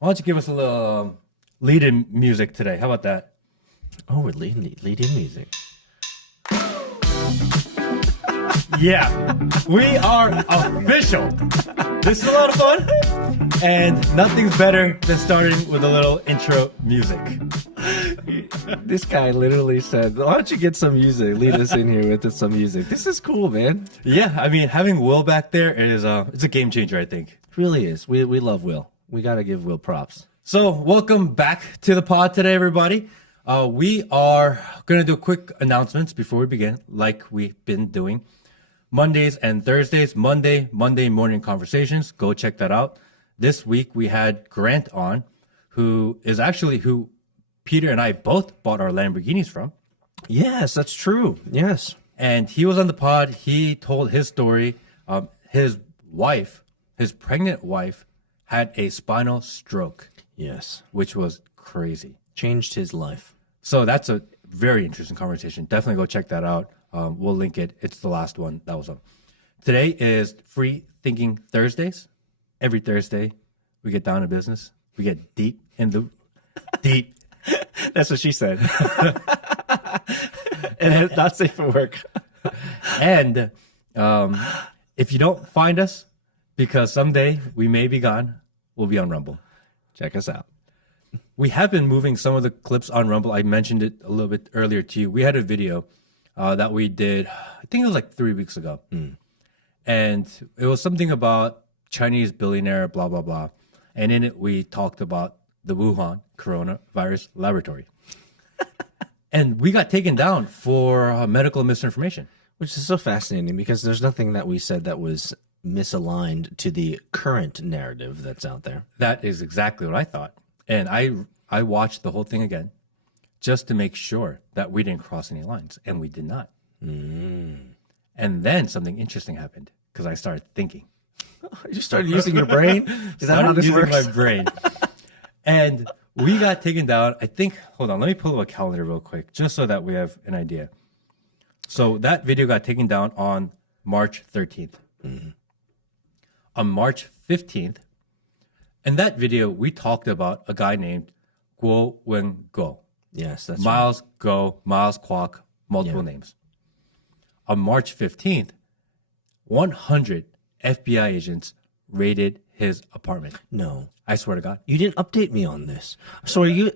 Why don't you give us a little lead-in music today? How about that? Oh, we're leading music. Yeah, we are official. This is a lot of fun, and nothing's better than starting with a little intro music. This guy literally said, "Why don't you get some music? Lead us in here with some music." This is cool, man. Yeah, I mean, having Will back there is it's a game changer, I think. It really is. We love Will. We got to give Will props. So, welcome back to the pod today, everybody. We are going to do quick announcements before we begin, like we've been doing. Mondays and Thursdays, Monday morning conversations. Go check that out. This week we had Grant on, who Peter and I both bought our Lamborghinis from. Yes, that's true. Yes. And he was on the pod. He told his story. His pregnant wife, had a spinal stroke. Yes. Which was crazy. Changed his life. So that's a very interesting conversation. Definitely go check that out. We'll link it. It's the last one that was on. Today is Free Thinking Thursdays. Every Thursday, we get down to business. We get deep in the deep. That's what she said. And it's not safe for work. And if you don't find us, because someday we may be gone, we'll be on Rumble. Check us out. We have been moving some of the clips on Rumble. I mentioned it a little bit earlier to you. We had a video that we did, I think it was like 3 weeks ago. And it was something about Chinese billionaire, blah, blah, blah. And in it, we talked about the Wuhan coronavirus laboratory. And we got taken down for medical misinformation. Which is so fascinating because there's nothing that we said that was misaligned to the current narrative that's out there. That is exactly what I thought. And I watched the whole thing again just to make sure that we didn't cross any lines, and we did not. And then something interesting happened because I started thinking. You started using your brain? Is that how this works? My brain. And we got taken down. I think, hold on, let me pull up a calendar real quick just so that we have an idea. So that video got taken down on March 13th. On March 15th, in that video, we talked about a guy named Guo Wen Go. Yes, that's Miles Go, Miles Kwok, multiple names. On March 15th, 100 FBI agents raided his apartment. No. I swear to God. You didn't update me on this. So are you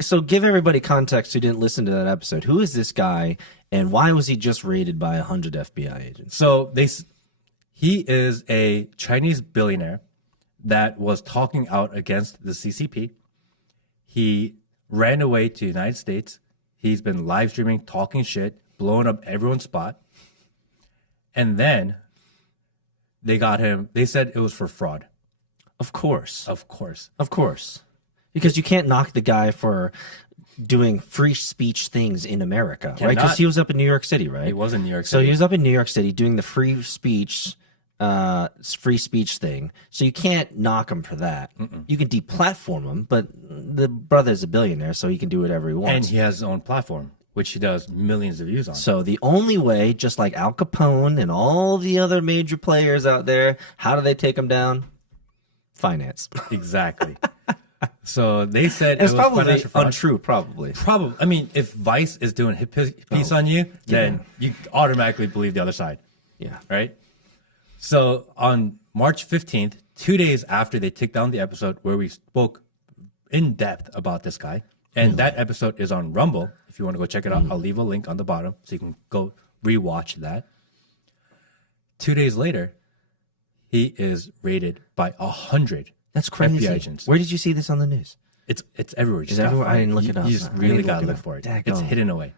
so give everybody context who didn't listen to that episode. Who is this guy and why was he just raided by 100 FBI agents? So he is a Chinese billionaire that was talking out against the CCP. He ran away to the United States. He's been live streaming, talking shit, blowing up everyone's spot. And then they got him. They said it was for fraud. Of course. Of course. Of course. Because you can't knock the guy for doing free speech things in America, right? Because he was up in New York City, right? He was in New York City. So he was up in New York City doing the free speech thing. So you can't knock him for that. You can deplatform him, but the brother's a billionaire, so he can do whatever he wants. And he has his own platform, which he does millions of views on. So the only way, just like Al Capone and all the other major players out there, how do they take him down? Finance. Exactly. So they said it's it was probably untrue, probably. Probably. I mean, if Vice is doing a piece on you, then you automatically believe the other side. Yeah. Right? So on March 15th, 2 days after they took down the episode where we spoke in depth about this guy, and that episode is on Rumble. If you want to go check it out, I'll leave a link on the bottom so you can go rewatch that. 2 days later, he is raided by 100 That's crazy. FBI agents. Where did you see this on the news? It's everywhere. Is everywhere? I didn't look it up. You just really got to look for it. It's Daggone. hidden away.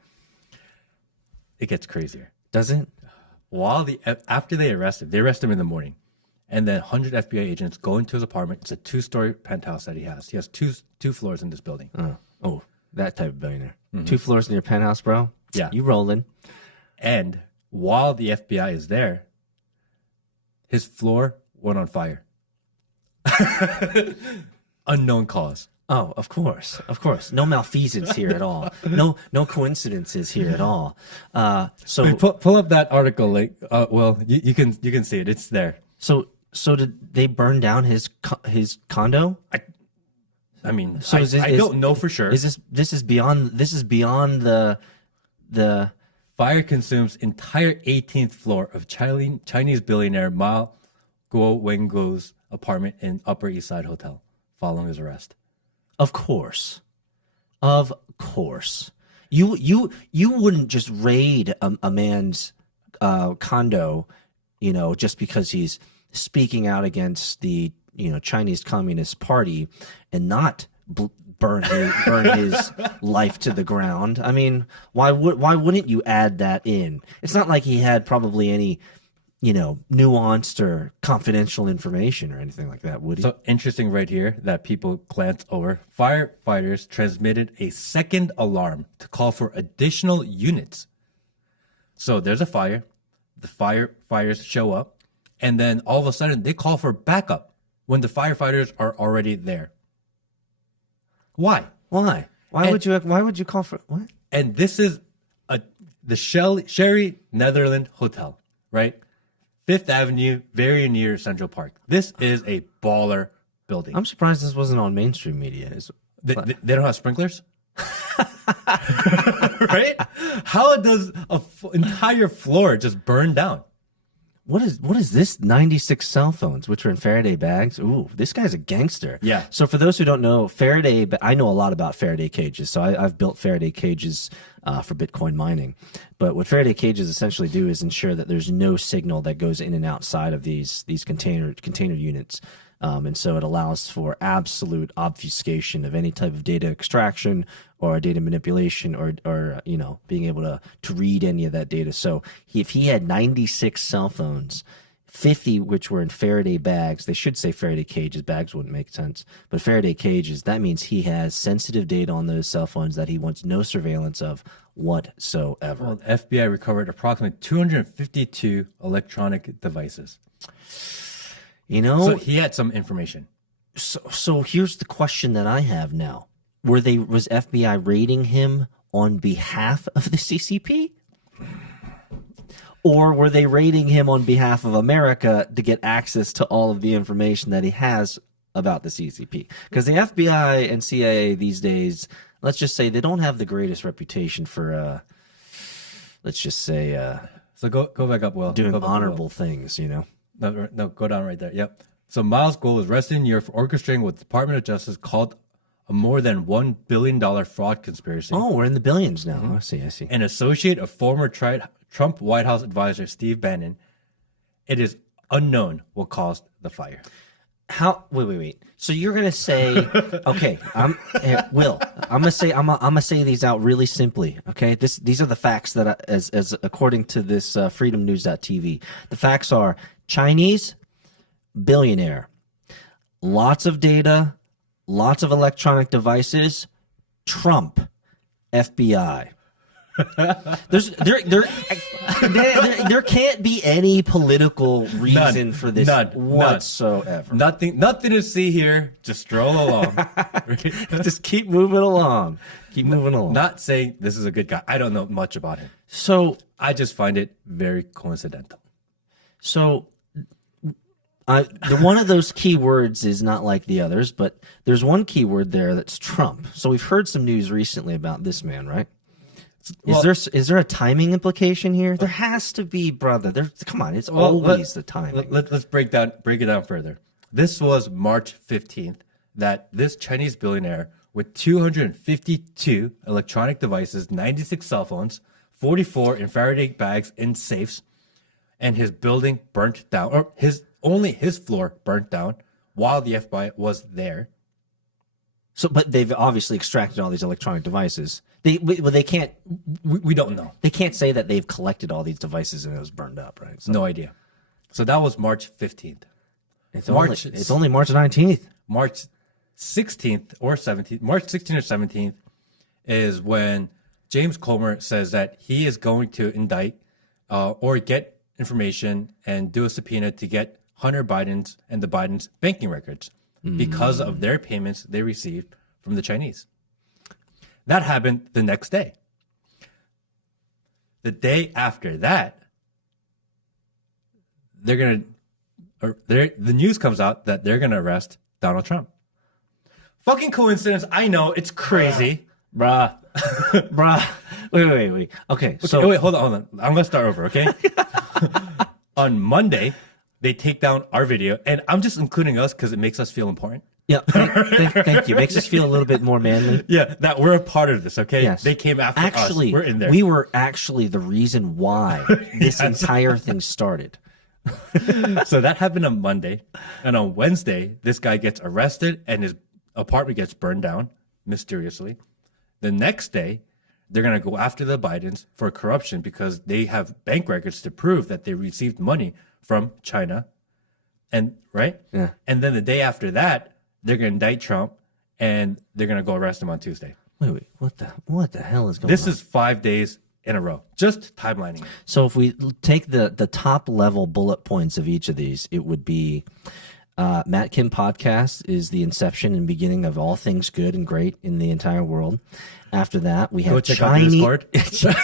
It gets crazier. Does it? After they arrest him in the morning, and then 100 FBI agents go into his apartment. It's a 2-story penthouse that he has. He has two floors in this building. Oh, that type of billionaire. 2 floors in your penthouse, bro? Yeah. You rolling. And while the FBI is there, his floor went on fire. Unknown cause. Oh, of course. No malfeasance here at all. No coincidences here at all. So Wait, pull up that article link. Well, you can see it. It's there. So So did they burn down his condo? I mean, So I don't know for sure. This is beyond the Fire consumes entire 18th floor of Chinese billionaire Mao Guo-Wenguo's apartment in Upper East Side Hotel following his arrest. Of course. You wouldn't just raid a man's condo, just because he's speaking out against the Chinese Communist Party and not burn his life to the ground. I mean, why wouldn't you add that in? It's not like he had probably any nuanced or confidential information or anything like that, would he? So interesting right here that people glance over. Firefighters transmitted a second alarm to call for additional units. So there's a fire. The firefighters show up, and then all of a sudden they call for backup when the firefighters are already there. Why? Why would you call for what? And this is the Sherry Netherland Hotel, right? Fifth Avenue, very near Central Park. This is a baller building. I'm surprised this wasn't on mainstream media. They don't have sprinklers? Right? How does an entire floor just burn down? What is this? 96 cell phones, which are in Faraday bags. Ooh, this guy's a gangster. Yeah. So for those who don't know, I know a lot about Faraday cages. So I've built Faraday cages for Bitcoin mining. But what Faraday cages essentially do is ensure that there's no signal that goes in and outside of these container units. And so it allows for absolute obfuscation of any type of data extraction or data manipulation or being able to read any of that data. So if he had 96 cell phones, 50 which were in Faraday bags, they should say Faraday cages, bags wouldn't make sense, but Faraday cages, that means he has sensitive data on those cell phones that he wants no surveillance of whatsoever. Well, the FBI recovered approximately 252 electronic devices. So he had some information. So here's the question that I have now. Was FBI raiding him on behalf of the CCP? Or were they raiding him on behalf of America to get access to all of the information that he has about the CCP? Because the FBI and CIA these days, let's just say they don't have the greatest reputation for, So go back up, Will. doing honorable things, No, go down right there. Yep. So Miles Guo was arrested in New York for orchestrating what the Department of Justice called a more than $1 billion fraud conspiracy. Oh, we're in the billions now. I see. An associate of former Trump White House advisor Steve Bannon. It is unknown what caused the fire. Wait. So you're gonna say, okay, Will, I'm gonna say these out really simply. Okay, these are the facts that as according to this freedomnews.tv, the facts are: Chinese billionaire, lots of data, lots of electronic devices, Trump, FBI. There can't be any political reason for this whatsoever. Nothing to see here. Just stroll along. Just keep moving along. Not saying this is a good guy. I don't know much about him. So I just find it very coincidental. So one of those keywords is not like the others, but there's one keyword there that's Trump. So we've heard some news recently about this man, right? Is there a timing implication here? There has to be, brother. Come on, it's always the timing. Let's break it down further. This was March 15th that this Chinese billionaire with 252 electronic devices, 96 cell phones, 44 in Faraday bags in safes, and his building burnt down, or his floor burnt down while the FBI was there. So, but they've obviously extracted all these electronic devices. They can't. We don't know. They can't say that they've collected all these devices and it was burned up, right? So, no idea. So that was March 15th. It's only March 19th. March 16th or 17th. March 16th or 17th is when James Comer says that he is going to indict or get information and do a subpoena to get Hunter Biden's and the Biden's banking records because of their payments they received from the Chinese. That happened the next day. The day after that, they're going to the news comes out that they're going to arrest Donald Trump. Fucking coincidence. I know. It's crazy. Bruh. Wait. Okay, so wait, hold on. I'm going to start over, okay? On Monday, they take down our video, and I'm just including us because it makes us feel important. yeah, thank you. Makes us feel a little bit more manly. Yeah, that we're a part of this, okay? Yes. They came after Actually, us. We're in there. we were actually the reason why this entire thing started. So that happened on Monday. And on Wednesday, this guy gets arrested and his apartment gets burned down mysteriously. The next day, they're going to go after the Bidens for corruption because they have bank records to prove that they received money from China. And right? Yeah. And then the day after that, they're going to indict Trump and they're going to go arrest him on Tuesday. Wait, what the hell is going on? This is 5 days in a row. Just timelining it. So if we take the top level bullet points of each of these, it would be Matt Kim podcast is the inception and beginning of all things good and great in the entire world. After that, we have check out their Discord.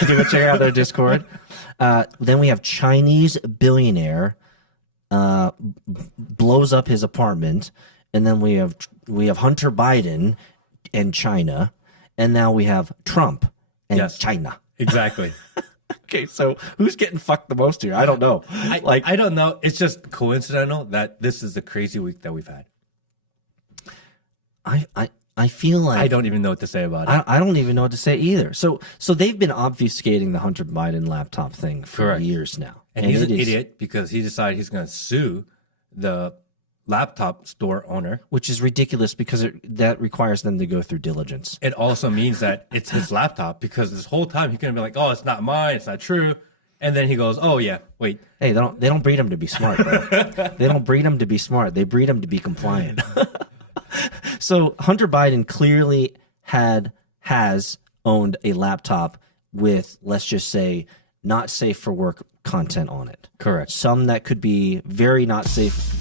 Go check out their Discord. Then we have Chinese billionaire blows up his apartment, and then we have Hunter Biden and China, and now we have Trump and China. Exactly. Okay, so who's getting fucked the most here? I don't know. I don't know. It's just coincidental that this is the crazy week that we've had. I feel like I don't even know what to say about it. I don't even know what to say either. So they've been obfuscating the Hunter Biden laptop thing for years now. And he's an idiot because he decided he's going to sue the laptop store owner, which is ridiculous because that requires them to go through diligence. It also means that it's his laptop because this whole time he could have been like, "Oh, it's not mine, it's not true," and then he goes, "Oh yeah, wait." Hey, they don't breed them to be smart, bro. They don't breed them to be smart. They breed them to be compliant. So Hunter Biden clearly has owned a laptop with, let's just say, not safe for work content on it. Correct. Some that could be very not safe.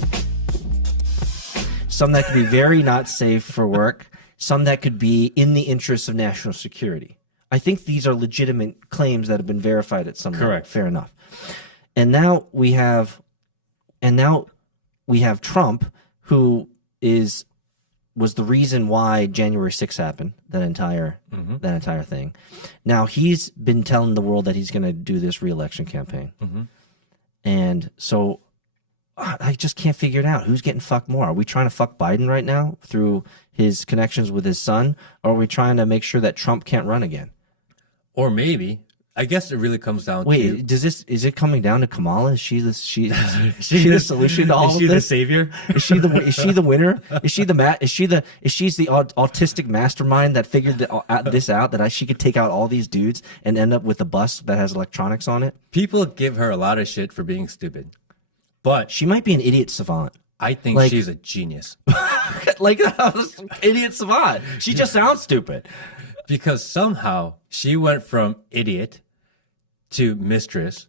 Some that could be very not safe for work. Some that could be in the interests of national security. I think these are legitimate claims that have been verified at some level. Correct. Fair enough. And now we have Trump, who was the reason why January 6th happened, that entire thing. Now he's been telling the world that he's going to do this re-election campaign. Mm-hmm. And so I just can't figure it out. Who's getting fucked more? Are we trying to fuck Biden right now through his connections with his son? Or are we trying to make sure that Trump can't run again? Or maybe, I guess it really comes down to... Wait, is it coming down to Kamala? Is she the solution to all of this? Is she the savior? Is she the winner? Is she the autistic mastermind that figured this out, that she could take out all these dudes and end up with a bus that has electronics on it? People give her a lot of shit for being stupid. But she might be an idiot savant. I think she's a genius. Like idiot savant. She just sounds stupid. Because somehow she went from idiot to mistress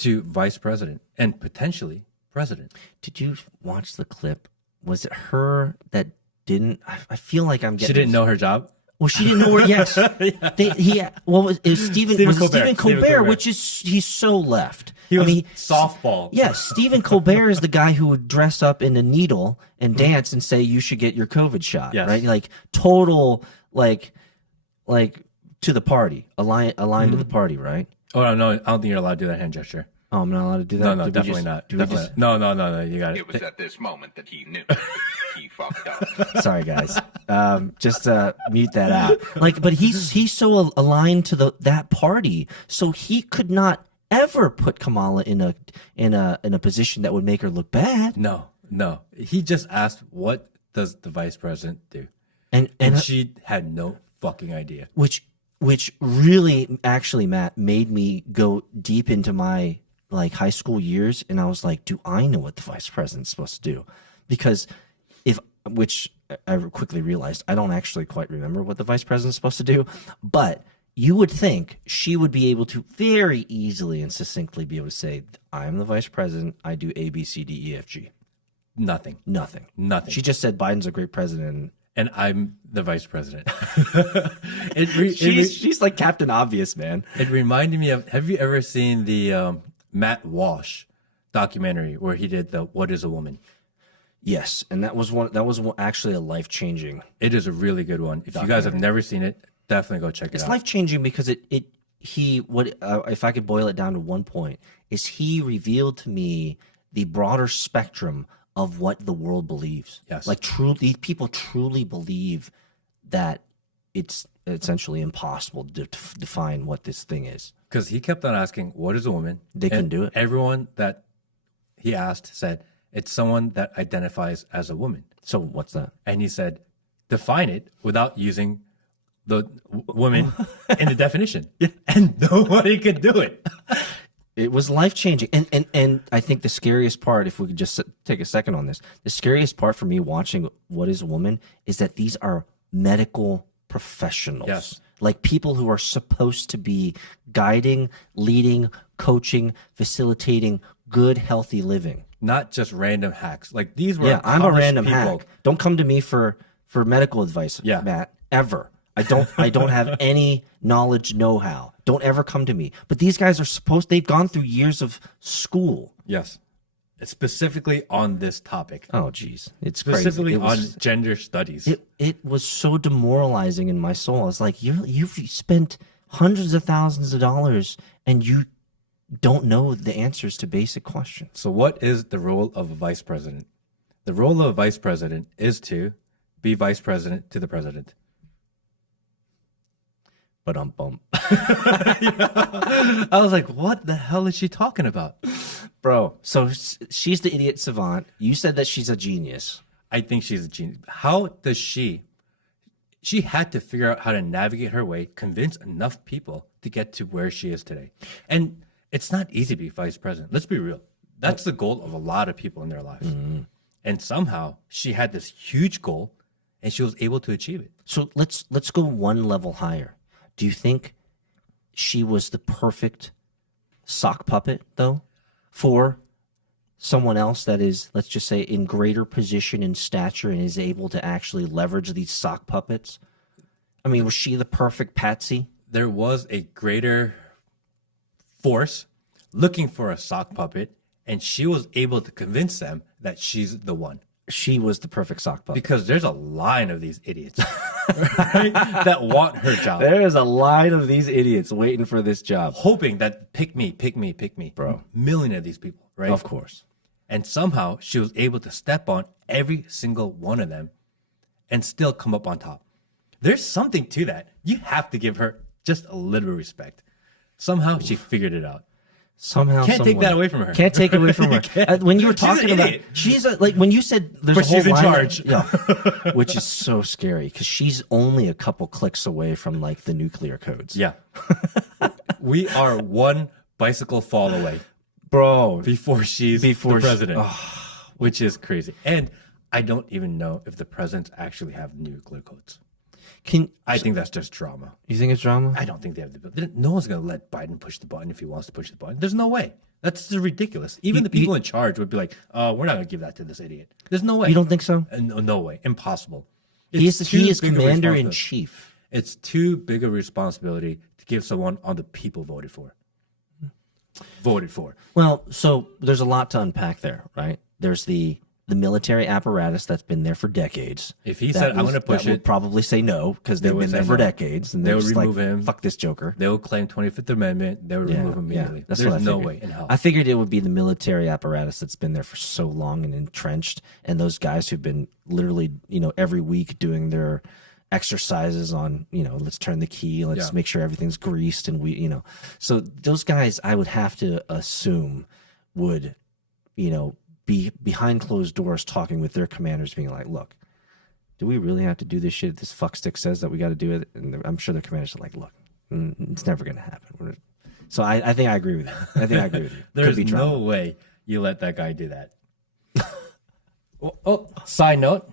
to vice president and potentially president. Did you watch the clip? Was it her that didn't? I feel like I'm getting. She didn't know her job. Well, she didn't know where. Yes, it was Stephen Colbert, which is he's so left. Softball. Yes, Stephen Colbert is the guy who would dress up in a needle and dance and say you should get your COVID shot. Yes. Right, like total like to the party, aligned to the party, right? Oh no, I don't think you're allowed to do that hand gesture. Oh, I'm not allowed to do that. No, definitely not. No, you got it. It was at this moment that he knew he fucked up. Sorry, guys. Just mute that out. But he's so aligned to that party, so he could not ever put Kamala in a position that would make her look bad. No. He just asked, "What does the vice president do?" And she had no fucking idea. Which really, actually, Matt, made me go deep into my high school years, and I was like, do I know what the vice president's supposed to do? Because which I quickly realized I don't actually quite remember what the vice president's supposed to do, but you would think she would be able to very easily and succinctly be able to say, I'm the vice president, I do A, B, C, D, E, F, G. Nothing. She just said Biden's a great president. And I'm the vice president. She's like Captain Obvious, man. It reminded me of, have you ever seen the Matt Walsh documentary where he did the "What Is a Woman." Yes, and that was actually a life-changing. It is a really good one. If you guys have never seen it, definitely go check it out. It's life-changing because if I could boil it down to one point, is he revealed to me the broader spectrum of what the world believes. Yes. Like these people truly believe that it's essentially impossible to define what this thing is. Because he kept on asking, "What is a woman?" They couldn't do it. Everyone that he asked said, "It's someone that identifies as a woman." So what's that? And he said, "Define it without using the woman in the definition." And nobody could do it. It was life-changing. And I think the scariest part, if we could just take a second on this, the scariest part for me watching What Is a Woman is that these are medical professionals. Yes. Like people who are supposed to be guiding, leading, coaching, facilitating good, healthy living. Not just random hacks. Like these were I'm a accomplished random people. hack. Don't come to me for medical advice, Yeah. Matt, ever. I don't have any knowledge, know-how. Don't ever come to me. But these guys they've gone through years of school. Yes. Specifically on this topic. Oh, geez. It's Specifically crazy. on gender studies. It was so demoralizing in my soul. I was like, you've spent hundreds of thousands of dollars and you don't know the answers to basic questions. So what is the role of a vice president? The role of a vice president is to be vice president to the president. But bum. I was like, what the hell is she talking about? Bro, so she's the idiot savant. You said that she's a genius. I think she's a genius. How does she had to figure out how to navigate her way, convince enough people to get to where she is today. And it's not easy to be vice president. Let's be real. That's the goal of a lot of people in their lives. Mm-hmm. And somehow she had this huge goal and she was able to achieve it. So let's go one level higher. Do you think she was the perfect sock puppet, though, for someone else that is, let's just say, in greater position and stature and is able to actually leverage these sock puppets? I mean, was she the perfect patsy? There was a greater force looking for a sock puppet, and she was able to convince them that she's the one. She was the perfect sock puppet. Because there's a line of these idiots right, that want her job. There is a line of these idiots waiting for this job. Hoping that pick me. Bro. Million of these people, right? Of course. And somehow she was able to step on every single one of them and still come up on top. There's something to that. You have to give her just a little respect. Somehow she figured it out. Somehow, Can't take that away from her. Can't take it away from her. When you were talking about, idiot. like when you said there's But a whole she's in line charge. yeah, which is so scary because she's only a couple clicks away from like the nuclear codes. Yeah. We are one bicycle fall away bro. before she's the Before she- president, which is crazy. And I don't even know if the presidents actually have nuclear codes. I think that's just drama. You think it's drama? I don't think they have the ability. No one's going to let Biden push the button if he wants to push the button. There's no way. That's just ridiculous. Even the people in charge would be like, we're not going to give that to this idiot. There's no way. You don't think so? No way. Impossible. He is too big a commander in responsibility. chief. It's too big a responsibility to give someone on the people voted for. Well, so there's a lot to unpack there, right? There's the military apparatus that's been there for decades. If he said, I'm going to push that would it, probably say no because they've would been there say for no. decades. And They they're would just remove like, him. fuck this Joker. they will claim 25th Amendment. They will remove him immediately. That's There's what I no figured. way in hell. I figured it would be the military apparatus that's been there for so long and entrenched, and those guys who've been literally, every week doing their exercises on, let's turn the key, let's Yeah. make sure everything's greased, and so those guys I would have to assume would, be behind closed doors talking with their commanders, being like, look, do we really have to do this shit? This fuckstick says that we got to do it, and I'm sure their commanders are like, look, it's never going to happen. So I think I agree with you. There's Could be drama. no way you let that guy do that. Side note,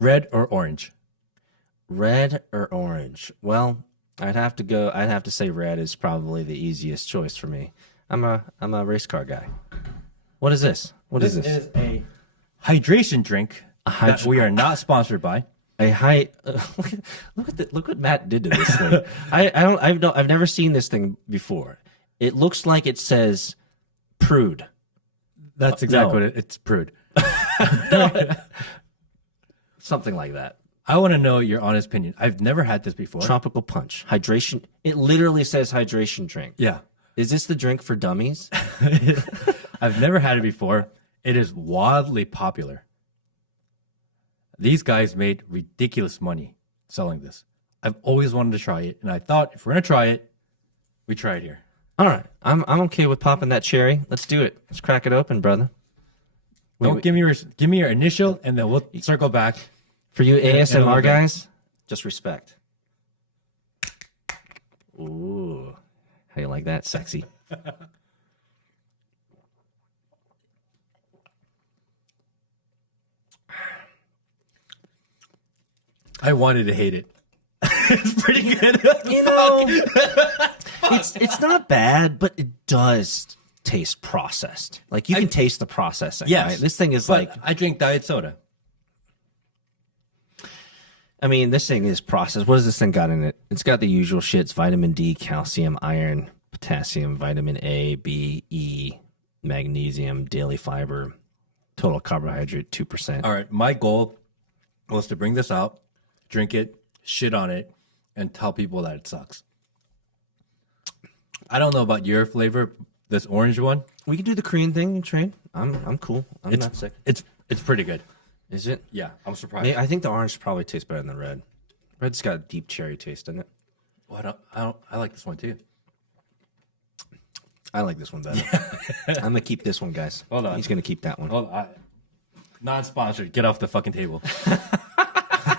red or orange? Red or orange? Well, I'd have to say red is probably the easiest choice for me. I'm a race car guy. What is this? This is a hydration drink that we are not sponsored by. Look what Matt did to this thing. I've never seen this thing before. It looks like it says prude That's exactly No. what it's prude. Something like that. I want to know your honest opinion. I've never had this before. Tropical punch. Hydration. It literally says hydration drink. Yeah. Is this the drink for dummies? I've never had it before. It is wildly popular. These guys made ridiculous money selling this. I've always wanted to try it, and I thought if we're gonna try it, we try it here. All right. I'm okay with popping that cherry. Let's do it. Let's crack it open, brother. Don't give me your initial, and then we'll circle back. For you in a ASMR little bit. guys, just respect. Ooh. How you like that? Sexy. I wanted to hate it. It's pretty good. You know, it's not bad, but it does taste processed. Like you can taste the processing. Yes. Right? This thing is But like, I drink diet soda. I mean, this thing is processed. What does this thing got in it? It's got the usual shit. It's vitamin D, calcium, iron, potassium, vitamin A, B, E, magnesium, daily fiber, total carbohydrate 2%. All right, my goal was to bring this out, drink it, shit on it, and tell people that it sucks. I don't know about your flavor, this orange one. We can do the Korean thing, Train. I'm cool. I'm not sick. It's pretty good. Is it? Yeah, I'm surprised. Yeah, I think the orange probably tastes better than the red. Red's got a deep cherry taste in it. Well, I like this one too. I like this one better. I'm gonna keep this one, guys. Hold on. He's gonna keep that one. Hold on. Non-sponsored. Get off the fucking table.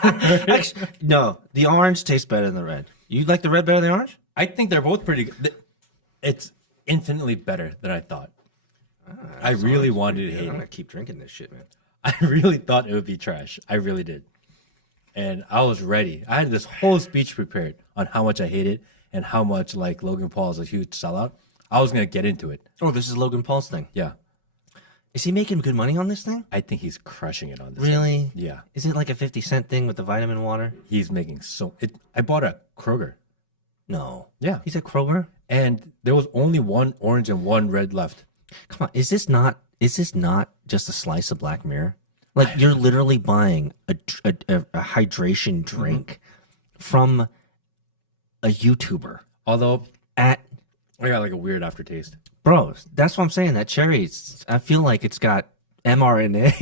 Actually, no, the orange tastes better than the red. You like the red better than the orange? I think they're both pretty good. It's infinitely better than I thought. I really wanted to hate I'm gonna it. keep drinking this shit, man. I really thought it would be trash. I really did. And I was ready. I had this whole speech prepared on how much I hate it and how much like Logan Paul is a huge sellout. I was gonna get into it. Oh, this is Logan Paul's thing. Yeah. Is he making good money on this thing? I think he's crushing it on this. Really? Yeah. Is it like a 50-cent thing with the vitamin water? He's making I bought a Kroger. No. Yeah. He's at Kroger? And there was only one orange and one red left. Come on, is this not just a slice of Black Mirror? Like you're literally buying a hydration drink from a YouTuber Although at I got like a weird aftertaste. bro. That's what I'm saying. That cherry, I feel like it's got mRNA.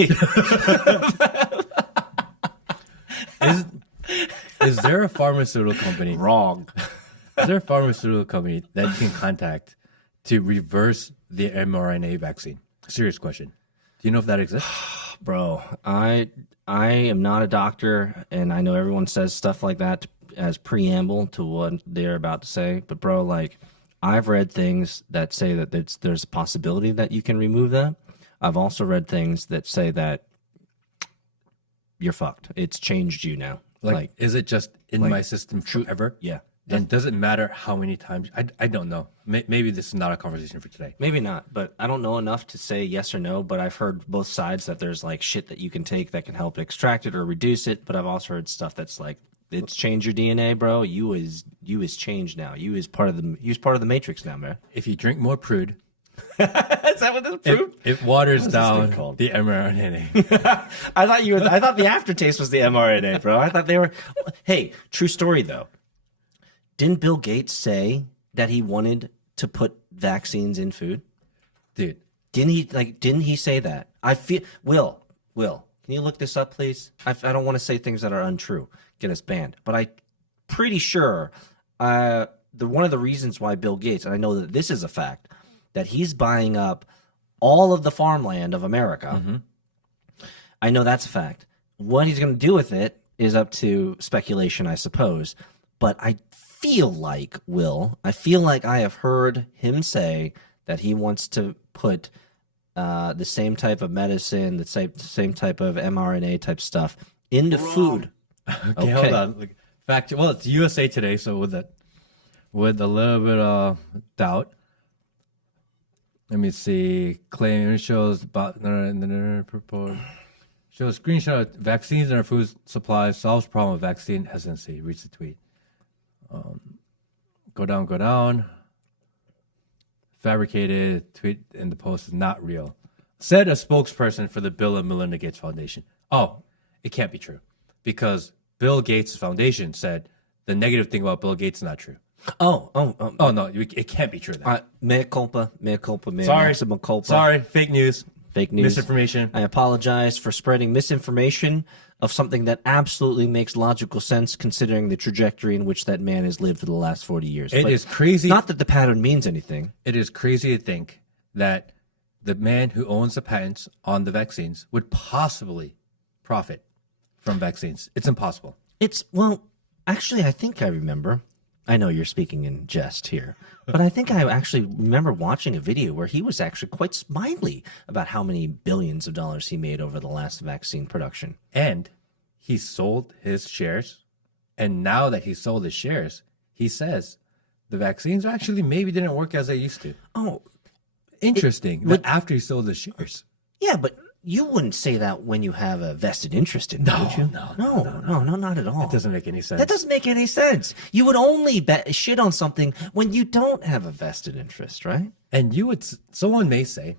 Is there a pharmaceutical company? Wrong. Is there a pharmaceutical company that you can contact to reverse the mRNA vaccine? Serious question. Do you know if that exists? Bro, I am not a doctor, and I know everyone says stuff like that as preamble to what they're about to say. But bro, like I've read things that say that there's a possibility that you can remove that. I've also read things that say that you're fucked. It's changed you now. Like is it just in my system forever? Yeah. And does it matter how many times? I don't know. Maybe this is not a conversation for today. Maybe not, but I don't know enough to say yes or no, but I've heard both sides that there's like shit that you can take that can help extract it or reduce it, but I've also heard stuff that's like it's changed your DNA, bro. You is changed now. You is part of the matrix now, man. If you drink more prude, Is that what this proved? it waters thing down called? the mRNA. I thought the aftertaste was the mRNA, bro. I thought they were Hey, true story though. Didn't Bill Gates say that he wanted to put vaccines in food? Dude, Didn't he say that? I feel Will, can you look this up, please? I don't want to say things that are untrue. Get us banned. But I'm pretty sure one of the reasons why Bill Gates, and I know that this is a fact, that he's buying up all of the farmland of America. Mm-hmm. I know that's a fact. What he's going to do with it is up to speculation, I suppose. But I feel like I have heard him say that he wants to put the same type of medicine, the same type of mRNA type stuff into food. okay, hold on. Like, fact. Well, it's USA Today, so with a little bit of doubt. Let me see. Claim shows about shows screenshot of vaccines in our food supply solves problem of vaccine hesitancy. Reach the tweet. Go down. Fabricated tweet in the post is not real. Said a spokesperson for the Bill and Melinda Gates Foundation. Oh, it can't be true because Bill Gates Foundation said the negative thing about Bill Gates is not true. Oh, No, it can't be true then. mea culpa, Sorry. maxima culpa. Sorry, fake news. Fake news. Misinformation. I apologize for spreading misinformation of something that absolutely makes logical sense considering the trajectory in which that man has lived for the last 40 years. It But is crazy. not that the pattern means anything. It is crazy to think that the man who owns the patents on the vaccines would possibly profit from vaccines. It's impossible. Actually, I think I remember. I know you're speaking in jest here, but I think I actually remember watching a video where he was actually quite smiley about how many billions of dollars he made over the last vaccine production. And he sold his shares. And now that he sold his shares, he says the vaccines actually maybe didn't work as they used to. Oh, Interesting. But after he sold his shares. yeah, but you wouldn't say that when you have a vested interest in it, would you? No, not at all. It doesn't make any sense. That doesn't make any sense. You would only shit on something when you don't have a vested interest, right? And someone may say,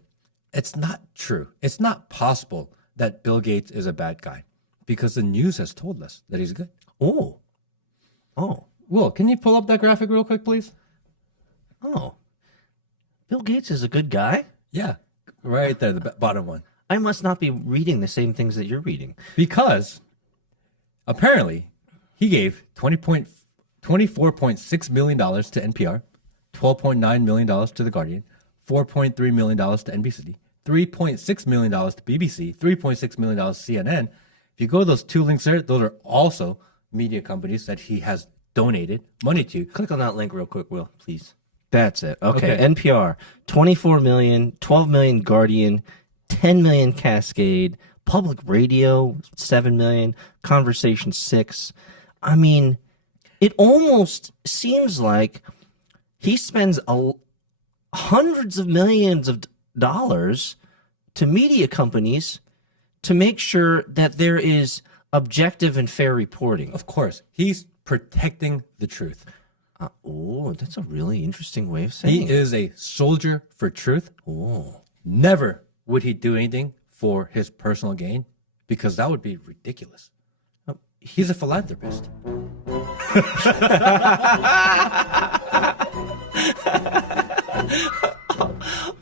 it's not true. It's not possible that Bill Gates is a bad guy because the news has told us that he's good. Oh. Will, can you pull up that graphic real quick, please? Oh. Bill Gates is a good guy? Yeah, right there, the bottom one. I must not be reading the same things that you're reading. Because apparently he gave $24.6 million to NPR, $12.9 million to The Guardian, $4.3 million to NBC, $3.6 million to BBC, $3.6 million to CNN. If you go to those two links there, those are also media companies that he has donated money to. Click on that link real quick, Will, please. That's it. Okay. Okay. NPR, 24 million, 12 million Guardian, 10 million Cascade, Public Radio, 7 million, Conversation 6. I mean, it almost seems like he spends hundreds of millions of dollars to media companies to make sure that there is objective and fair reporting. Of course, he's protecting the truth. That's a really interesting way of saying He it. is a soldier for truth. Oh. Never would he do anything for his personal gain because that would be ridiculous. He's a philanthropist.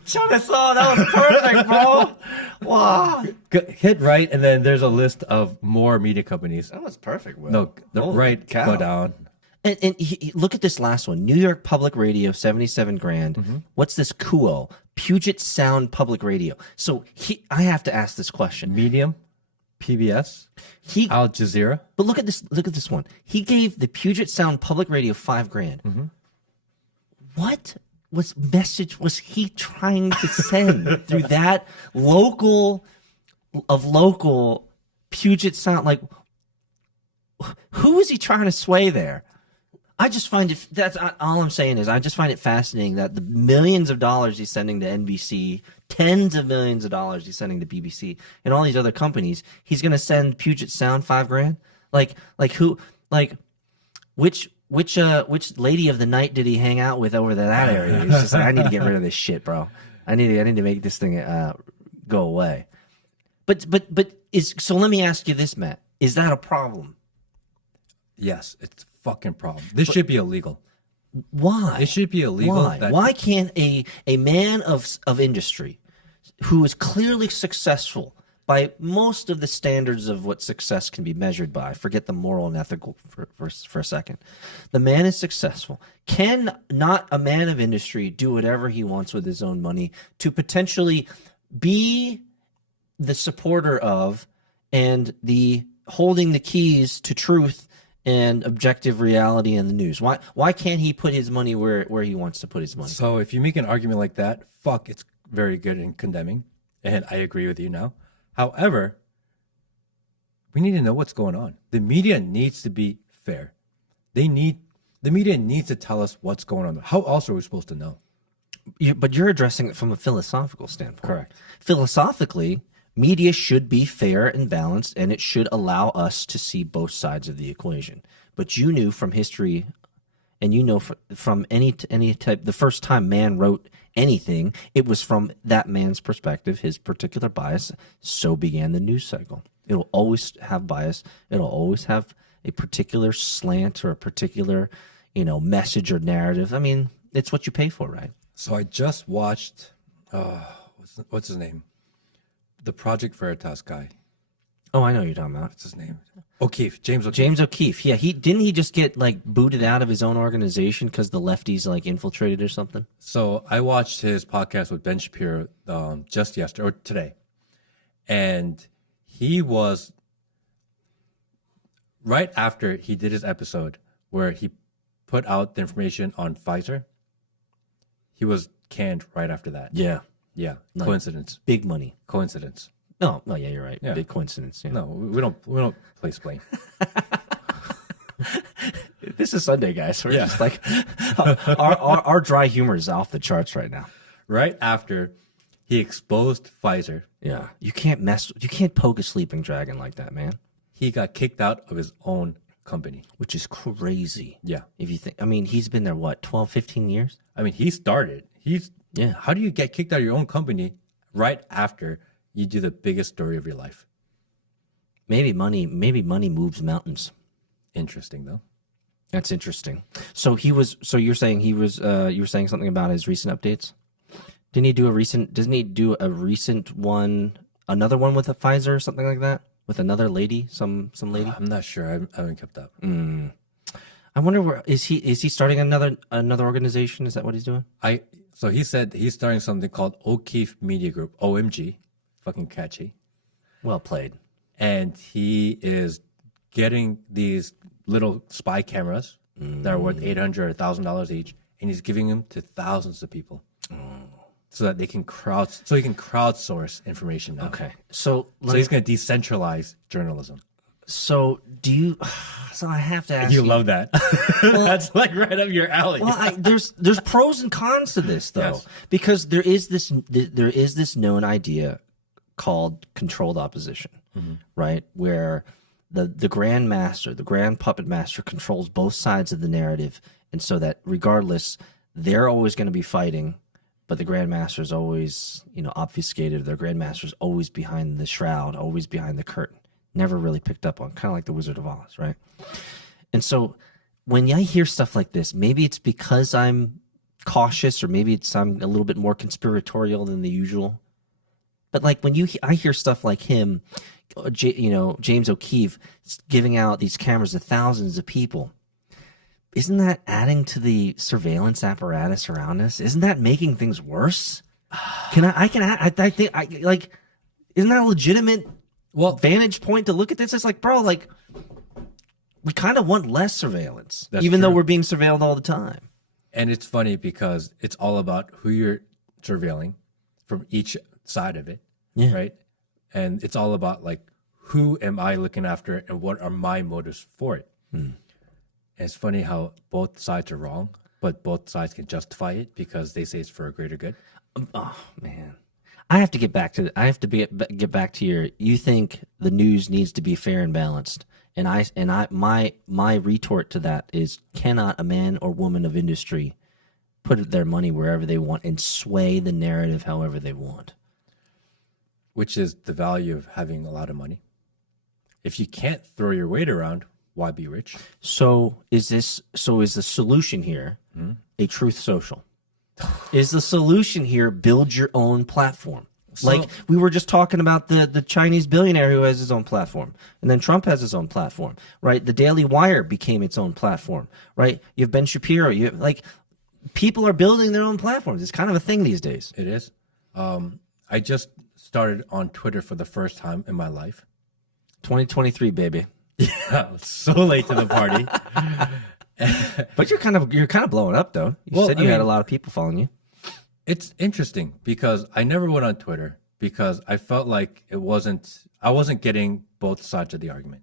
Chanasaw, that was perfect, bro. Wow. Hit right, and then there's a list of more media companies. That was perfect, Will. No, the Holy right, cow. go down. And look at this last one. New York Public Radio, 77 grand. Mm-hmm. What's this Kuo? Puget Sound Public Radio. So I have to ask this question. Medium, PBS, Al Jazeera. But look at this one. He gave the Puget Sound Public Radio $5 grand. Mm-hmm. What message was he trying to send through that local Puget Sound? Like, who is he trying to sway there? I just find it. That's all I'm saying is I just find it fascinating that the millions of dollars he's sending to NBC, tens of millions of dollars he's sending to BBC, and all these other companies, he's going to send Puget Sound $5 grand. Like who? Like which lady of the night did he hang out with over that area? He's just like, I need to get rid of this shit, bro. I need to make this thing go away. But so let me ask you this, Matt. Is that a problem? Yes, it's a fucking problem. This should be illegal. Why? It should be illegal. Why? Why can't a man of industry who is clearly successful by most of the standards of what success can be measured by, forget the moral and ethical for a second. The man is successful. Can not a man of industry do whatever he wants with his own money to potentially be the supporter of and the holding the keys to truth and objective reality in the news? Why can't he put his money where he wants to put his money? So if you make an argument like that, it's very good in condemning, and I agree with you now. However, we need to know what's going on. The media needs to be fair. The media needs to tell us what's going on. How else are we supposed to know? But you're addressing it from a philosophical standpoint. Correct. Philosophically, media should be fair and balanced, and it should allow us to see both sides of the equation. But you knew from history And you know, from any type, the first time man wrote anything, it was from that man's perspective, his particular bias. So began the news cycle. It'll always have bias. It'll always have a particular slant or a particular, message or narrative. I mean, it's what you pay for, right? So I just watched, what's his name? The Project Veritas guy. Oh, I know what you're talking about. What's his name? O'Keefe. James O'Keefe. James O'Keefe. Yeah, didn't he just get booted out of his own organization because the lefties infiltrated or something? So I watched his podcast with Ben Shapiro just yesterday or today, and he was right after he did his episode where he put out the information on Pfizer. He was canned right after that. Yeah. Yeah. Coincidence. Big money. Coincidence. No, yeah, you're right. Yeah. Big coincidence. Yeah. No, we don't place blame. This is Sunday, guys. We're just our dry humor is off the charts right now. Right after he exposed Pfizer, Yeah, you can't poke a sleeping dragon like that, man. he got kicked out of his own company. Which is crazy. Yeah. If you think, he's been there, what, 12, 15 years? I mean, he started. Yeah. How do you get kicked out of your own company right after you do the biggest story of your life? Maybe money moves mountains. Interesting, though. That's interesting. So you're saying you were saying something about his recent updates? Doesn't he do a recent one, another one with a Pfizer or something like that? With another lady, some lady? I'm not sure. I haven't kept up. I wonder where is he starting another organization? Is that what he's doing? So he said he's starting something called O'Keefe Media Group, OMG. Fucking catchy. Well played. And he is getting these little spy cameras that are worth $800 or $1,000 each, and he's giving them to thousands of people so that he can crowdsource information now. Okay. So he's going to decentralize journalism. So I have to ask You love that. That's right up your alley. Well, there's pros and cons to this though, Yes. because there is this known idea called controlled opposition, right? Where the grand master, the grand puppet master, controls both sides of the narrative, and so that regardless, they're always going to be fighting, but the grand master is always obfuscated. Their grand master is always behind the shroud, always behind the curtain. Never really picked up on, kind of like the Wizard of Oz, right? And so when I hear stuff like this, maybe it's because I'm cautious, or maybe I'm a little bit more conspiratorial than the usual. But when I hear stuff like him, James O'Keefe giving out these cameras to thousands of people, isn't that adding to the surveillance apparatus around us? Isn't that making things worse? Isn't that a legitimate vantage point to look at this? It's we kind of want less surveillance, even though we're being surveilled all the time. And it's funny because it's all about who you're surveilling from each side of it, right? And it's all about who am I looking after and what are my motives for it. And it's funny how both sides are wrong, but both sides can justify it because they say it's for a greater good. Oh man, I have to get back to get back to your. You think the news needs to be fair and balanced, and my retort to that is: cannot a man or woman of industry put their money wherever they want and sway the narrative however they want? Which is the value of having a lot of money. If you can't throw your weight around, why be rich? So is the solution here a truth social? Is the solution here build your own platform? We were just talking about the Chinese billionaire who has his own platform, and then Trump has his own platform, right? The Daily Wire became its own platform, right? You have Ben Shapiro. You have, people are building their own platforms. It's kind of a thing these days. It is. I just started on Twitter for the first time in my life. 2023, baby. Yeah, so late to the party. But you're kind of blowing up though. You said you had a lot of people following you. It's interesting because I never went on Twitter because I felt like I wasn't getting both sides of the argument.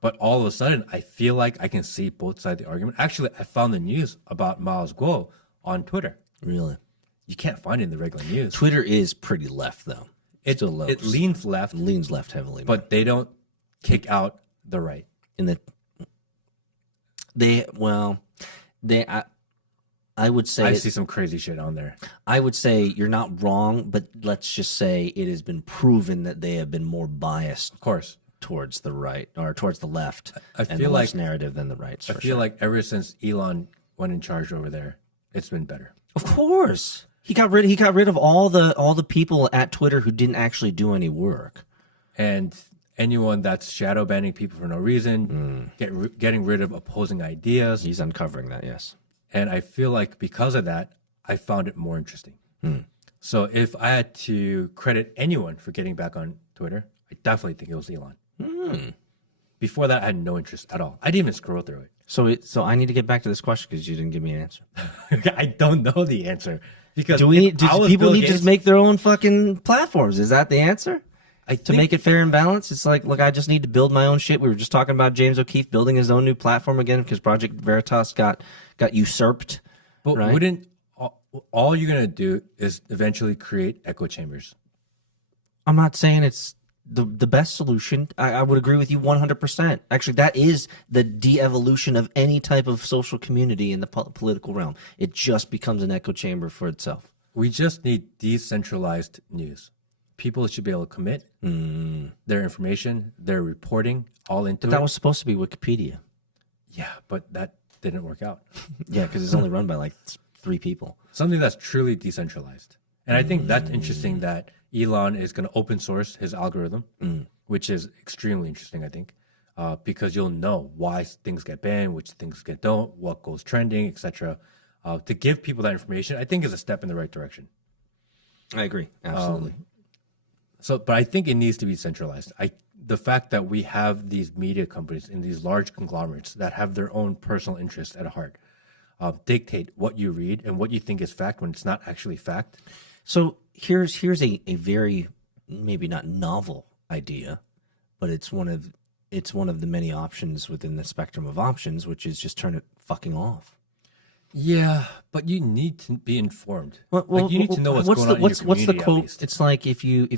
But all of a sudden, I feel like I can see both sides of the argument. Actually, I found the news about Miles Guo on Twitter. Really? You can't find it in the regular news. Twitter is pretty left though. It leans left. Leans left heavily. But they don't kick out the right. I would say I see some crazy shit on there. I would say you're not wrong, but let's just say it has been proven that they have been more biased, Of course. towards the right or towards the left, I and feel less like narrative than the right. I feel like ever since Elon went in charge over there, it's been better. Of course, he got rid of all the people at Twitter who didn't actually do any work. And anyone that's shadow banning people for no reason, getting rid of opposing ideas. He's uncovering that, yes. And I feel like because of that, I found it more interesting. So if I had to credit anyone for getting back on Twitter, I definitely think it was Elon. Before that, I had no interest at all. I didn't even scroll through it. So I need to get back to this question because you didn't give me an answer. I don't know the answer. Because Do people need to just make their own fucking platforms? Is that the answer? To make it fair and balanced? It's like, look, I just need to build my own shit. We were just talking about James O'Keefe building his own new platform again because Project Veritas got usurped. But right? wouldn't all you're gonna do is eventually create echo chambers? I'm not saying it's the best solution. I would agree with you 100%. Actually, that is the de-evolution of any type of social community in the political realm. It just becomes an echo chamber for itself. We just need decentralized news. People should be able to commit their information, their reporting, all into it. That was supposed to be Wikipedia. Yeah, but that didn't work out. Yeah, because it's only run by like 3 people. Something that's truly decentralized. And I think that's interesting that Elon is going to open source his algorithm, which is extremely interesting, I think, because you'll know why things get banned, which things don't, what goes trending, etc. To give people that information, I think is a step in the right direction. I agree. Absolutely. But I think it needs to be centralized. The fact that we have these media companies and these large conglomerates that have their own personal interests at heart dictate what you read and what you think is fact when it's not actually fact. So here's a very maybe not novel idea, but it's one of the many options within the spectrum of options, which is just turn it fucking off. Yeah, but you need to be informed. You need to know what's going on in your community. What's the quote? It's like if you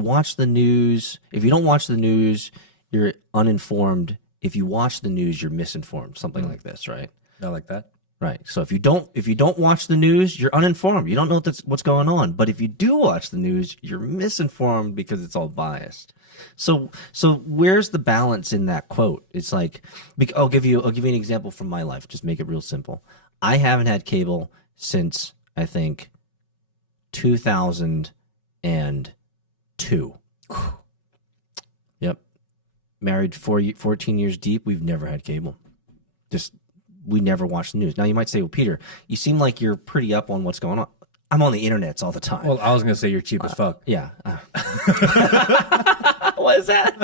watch the news, if you don't watch the news, you're uninformed. If you watch the news, you're misinformed. Something like this, right? Not like that. Right. So if you don't watch the news, you're uninformed. You don't know what's going on. But if you do watch the news, you're misinformed because it's all biased. So where's the balance in that quote? It's like, I'll give you an example from my life. Just make it real simple. I haven't had cable since I think 2002. Yep. Married 14 years deep. We've never had cable. We never watch the news. Now you might say, well, Peter, you seem like you're pretty up on what's going on. I'm on the internets all the time. Well, I was going to say you're cheap as fuck. Yeah. What is that?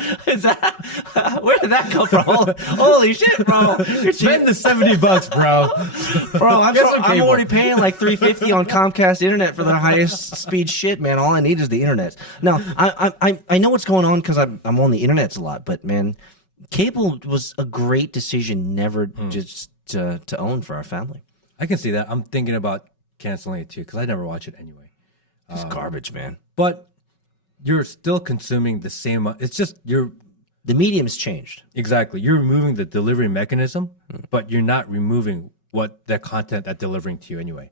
Where did that come from? Holy shit, bro! You're Spend the $70, bro. Bro, I'm already paying like $350 on Comcast internet for the highest speed shit, man. All I need is the internet. Now, I know what's going on because I'm on the internets a lot, but man, cable was a great decision never just to own for our family. I can see that. I'm thinking about canceling it too because I never watch it anyway. It's garbage, man. But you're still consuming the same. It's just the medium's changed. Exactly. You're removing the delivery mechanism, but you're not removing what the content that's delivering to you anyway.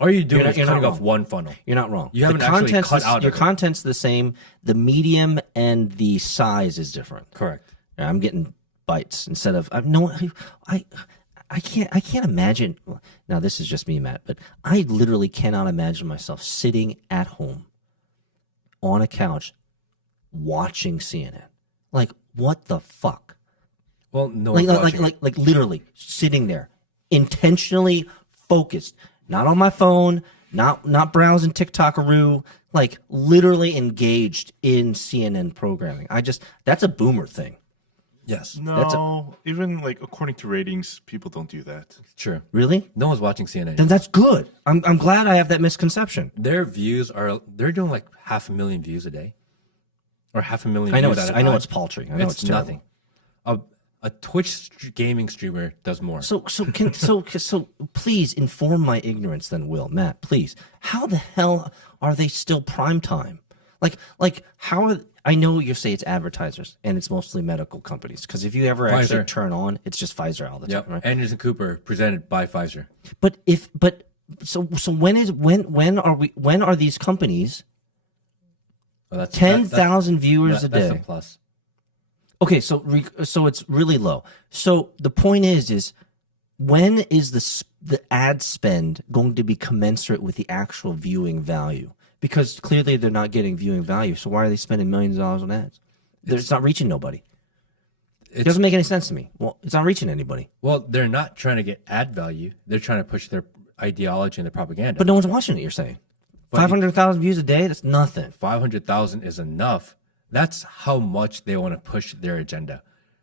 All you're doing is cutting off one funnel. You're not wrong. You haven't actually cut out your content's the same. The medium and the size is different. Correct. I'm getting bites instead of I can't imagine. Now this is just me, Matt, but I literally cannot imagine myself sitting at home on a couch watching CNN. Like, what the fuck? Well, no, like literally sitting there, intentionally focused, not on my phone, not browsing TikTokaroo, like literally engaged in CNN programming. That's a boomer thing. Yes. No, even like according to ratings, people don't do that. True. Really? No one's watching CNN. Then that's good. I'm glad I have that misconception. Their views they're doing like 500,000 views a day, or 500,000. I know it's paltry. I know it's nothing. A Twitch gaming streamer does more. So please inform my ignorance, then, Will, Matt, please. How the hell are they still prime time? Like how are I know you say it's advertisers and it's mostly medical companies because if you ever actually Pfizer. turn on, it's just Pfizer all the time, Yep. right? Anderson Cooper presented by Pfizer. So when are these companies Well, that's 10,000 viewers a That's day? a plus. Okay, so it's really low. So the point is when is the ad spend going to be commensurate with the actual viewing value? Because clearly they're not getting viewing value. So why are they spending millions of dollars on ads? It's not reaching nobody. It doesn't make any sense to me. Well, it's not reaching anybody. Well, they're not trying to get ad value. They're trying to push their ideology and their propaganda. But no one's watching it, you're saying. 500,000 views a day? That's nothing. 500,000 is enough. That's how much they want to push their agenda.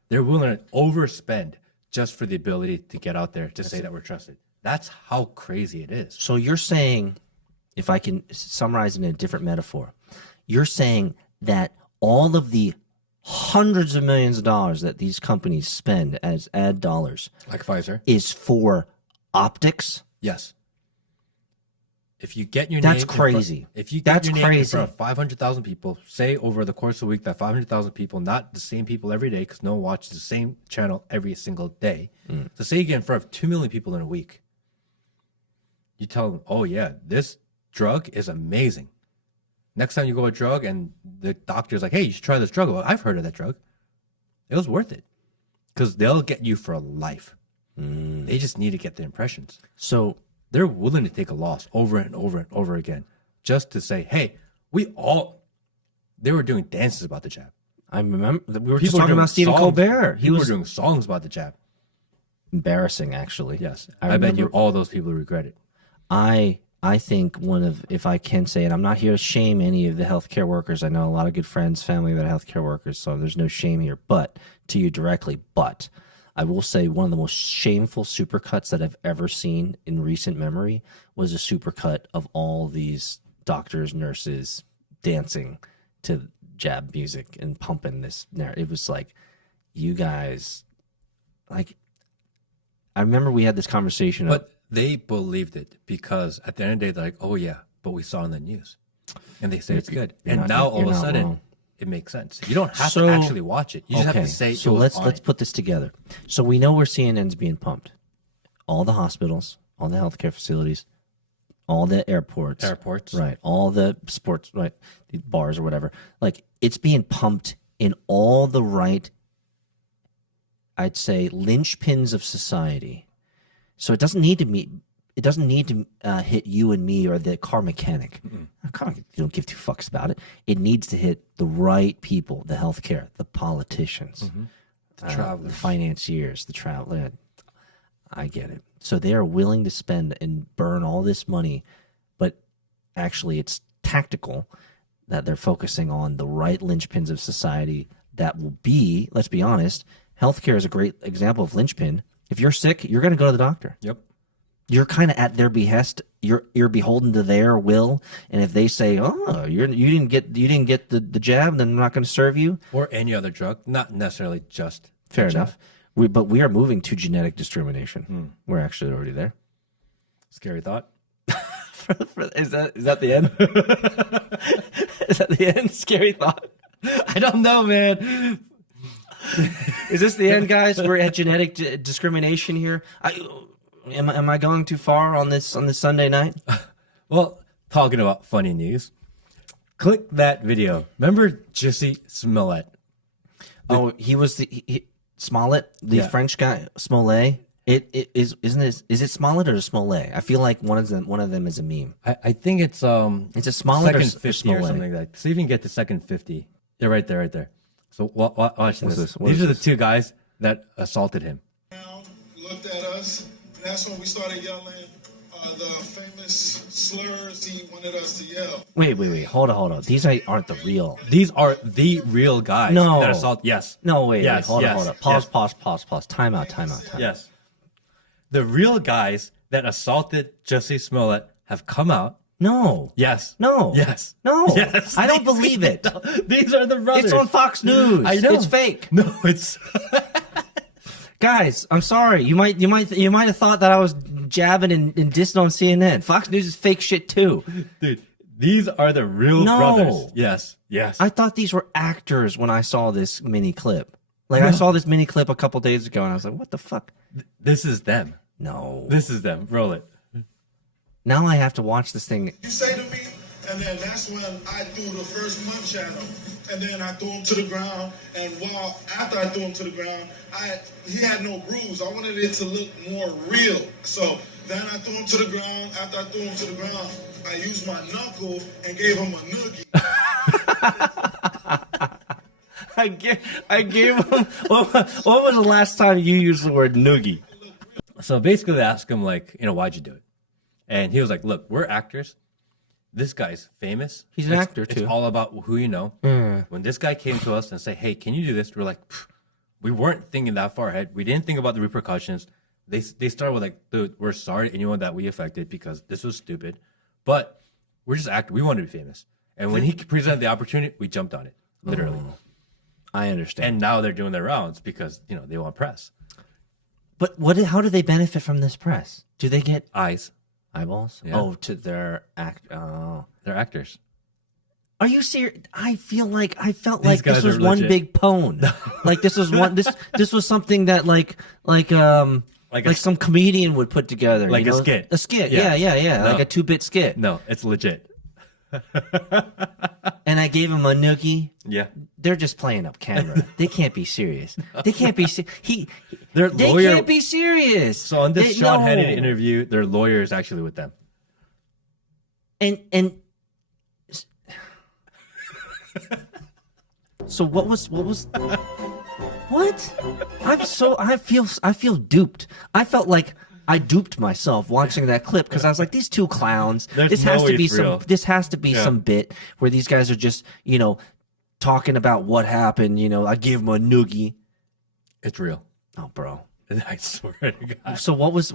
They're willing to overspend just for the ability to get out there to say that we're trusted. That's how crazy it is. So you're saying, if I can summarize in a different metaphor, you're saying that all of the hundreds of millions of dollars that these companies spend as ad dollars Like Pfizer? is for optics? Yes. If you get your That's name crazy. If you get That's your name in crazy. front of 500,000 people, say over the course of a week that 500,000 people, not the same people every day, because no one watches the same channel every single day. So say you get in front of 2 million people in a week. You tell them, oh yeah, this drug is amazing. Next time you go a drug and the doctor's like, hey, you should try this drug. Well, I've heard of that drug. It was worth it. Because they'll get you for life. They just need to get the impressions. So They're willing to take a loss over and over and over again just to say, hey, they were doing dances about the jab. I remember we were just People were talking doing about Stephen songs. Colbert. He People was were doing songs about the jab. embarrassing, actually. Yes. I I bet you remember- all those people regret it. I think if I can say it, I'm not here to shame any of the healthcare workers. I know a lot of good friends, family that are healthcare workers, so there's no shame here. But to you directly, but I will say one of the most shameful supercuts that I've ever seen in recent memory was a supercut of all these doctors, nurses dancing to jab music and pumping this narrative. It was like, you guys, like, I remember we had this conversation. But they believed it because at the end of the day, they're like, oh, yeah, but we saw in the news. And they say it's good. You're And not- now all you're of a not sudden, wrong. it makes sense. You don't have So- to actually watch it. You just have to say so it was let's fine. put this together. So we know where CNN's being pumped. All the hospitals, all the healthcare facilities, all the airports. Airports. Right. All the sports, right, the bars or whatever. Like, it's being pumped in all the right, I'd say, linchpins of society. So it doesn't need to hit you and me or the car mechanic. Car mechanic, you don't give two fucks about it. It needs to hit the right people, the healthcare, the politicians, The travelers. the financiers, the traveler. I get it. So they are willing to spend and burn all this money, but actually it's tactical that they're focusing on the right linchpins of society that will be, let's be honest, healthcare is a great example of linchpin. If you're sick, you're going to go to the doctor. Yep. You're kind of at their behest. You're beholden to their will. And if they say, "Oh, you didn't get the jab, then I'm not going to serve you." Or any other drug, not necessarily just Fair the jab. enough. But we are moving to genetic discrimination. We're actually already there. Scary thought. Is that the end? Is that the end? Scary thought. I don't know, man. Is this the end, guys? We're at genetic discrimination here. Am I going too far on this Sunday night? Well, talking about funny news, click that video. Remember Jussie Smollett? Oh, he was Smollett, the Yeah. French guy, Smollett. Is it Smollett or Smollett? I feel like one of them is a meme. I think it's It's a Smollett or second 50 or Smollett? something like that. See if you can get to second 50. Yeah, right there. So watch this. this? What These is are the this? two guys that assaulted him. Looked at us, and that's when we started yelling the famous slurs he wanted us to yell. Wait. Hold on. These aren't the real. These are the real guys No. that assault. Yes. No, wait. Yes, Hold yes, on. yes. Pause. Time out. Yes. The real guys that assaulted Jussie Smollett have come out. No. Yes. No. Yes. No. Yes. I don't believe it. These are the brothers. It's on Fox News. I know. It's fake. No, it's Guys, I'm sorry. You might have thought that I was jabbing and dissing on CNN. Fox News is fake shit too. dude. These are the real No. brothers. Yes. Yes. I thought these were actors when I saw this mini clip. Like, I saw this mini clip a couple days ago, and I was like, what the fuck? This is them. No. This is them. Roll it. Now I have to watch this thing. You say to me, and then that's when I threw the first munch at him. And then I threw him to the ground, and after I threw him to the ground, he had no bruise. I wanted it to look more real. So then I threw him to the ground. After I threw him to the ground, I used my knuckle and gave him a noogie. I gave him. What was the last time you used the word noogie? So basically, they asked him, like, why'd you do it? And he was like, look, we're actors. This guy's famous. He's an actor, too. It's all about who you know. When this guy came to us and said, hey, can you do this? We're like, we weren't thinking that far ahead. We didn't think about the repercussions. They started with like, dude, we're sorry to anyone that we affected because this was stupid. But we're just actors. We want to be famous. And when he presented the opportunity, we jumped on it, literally. Oh, I understand. And now they're doing their rounds because, they want press. But how do they benefit from this press? Do they get Eyes. eyeballs? Yeah. Oh, to their act. Oh. They're actors. Are you serious? I felt like These this guys was are one legit. big pwn. Like this was one. This was something that like some comedian would put together. Like a skit. A skit. Yeah. Yeah. No. Like a 2-bit skit. No, it's legit. And I gave him a noogie. Yeah. They're just playing up camera. They can't be serious. They can't be. They lawyer- can't be serious. So on this Sean no. Hannity interview, their lawyer is actually with them. And so what was what? I feel duped. I felt like I duped myself watching that clip because I was like, these two clowns. There's This no has to way be it's some. real. This has to be Yeah. some bit where these guys are just talking about what happened. I gave him a noogie. It's real. Oh, bro. I swear to God. So what was this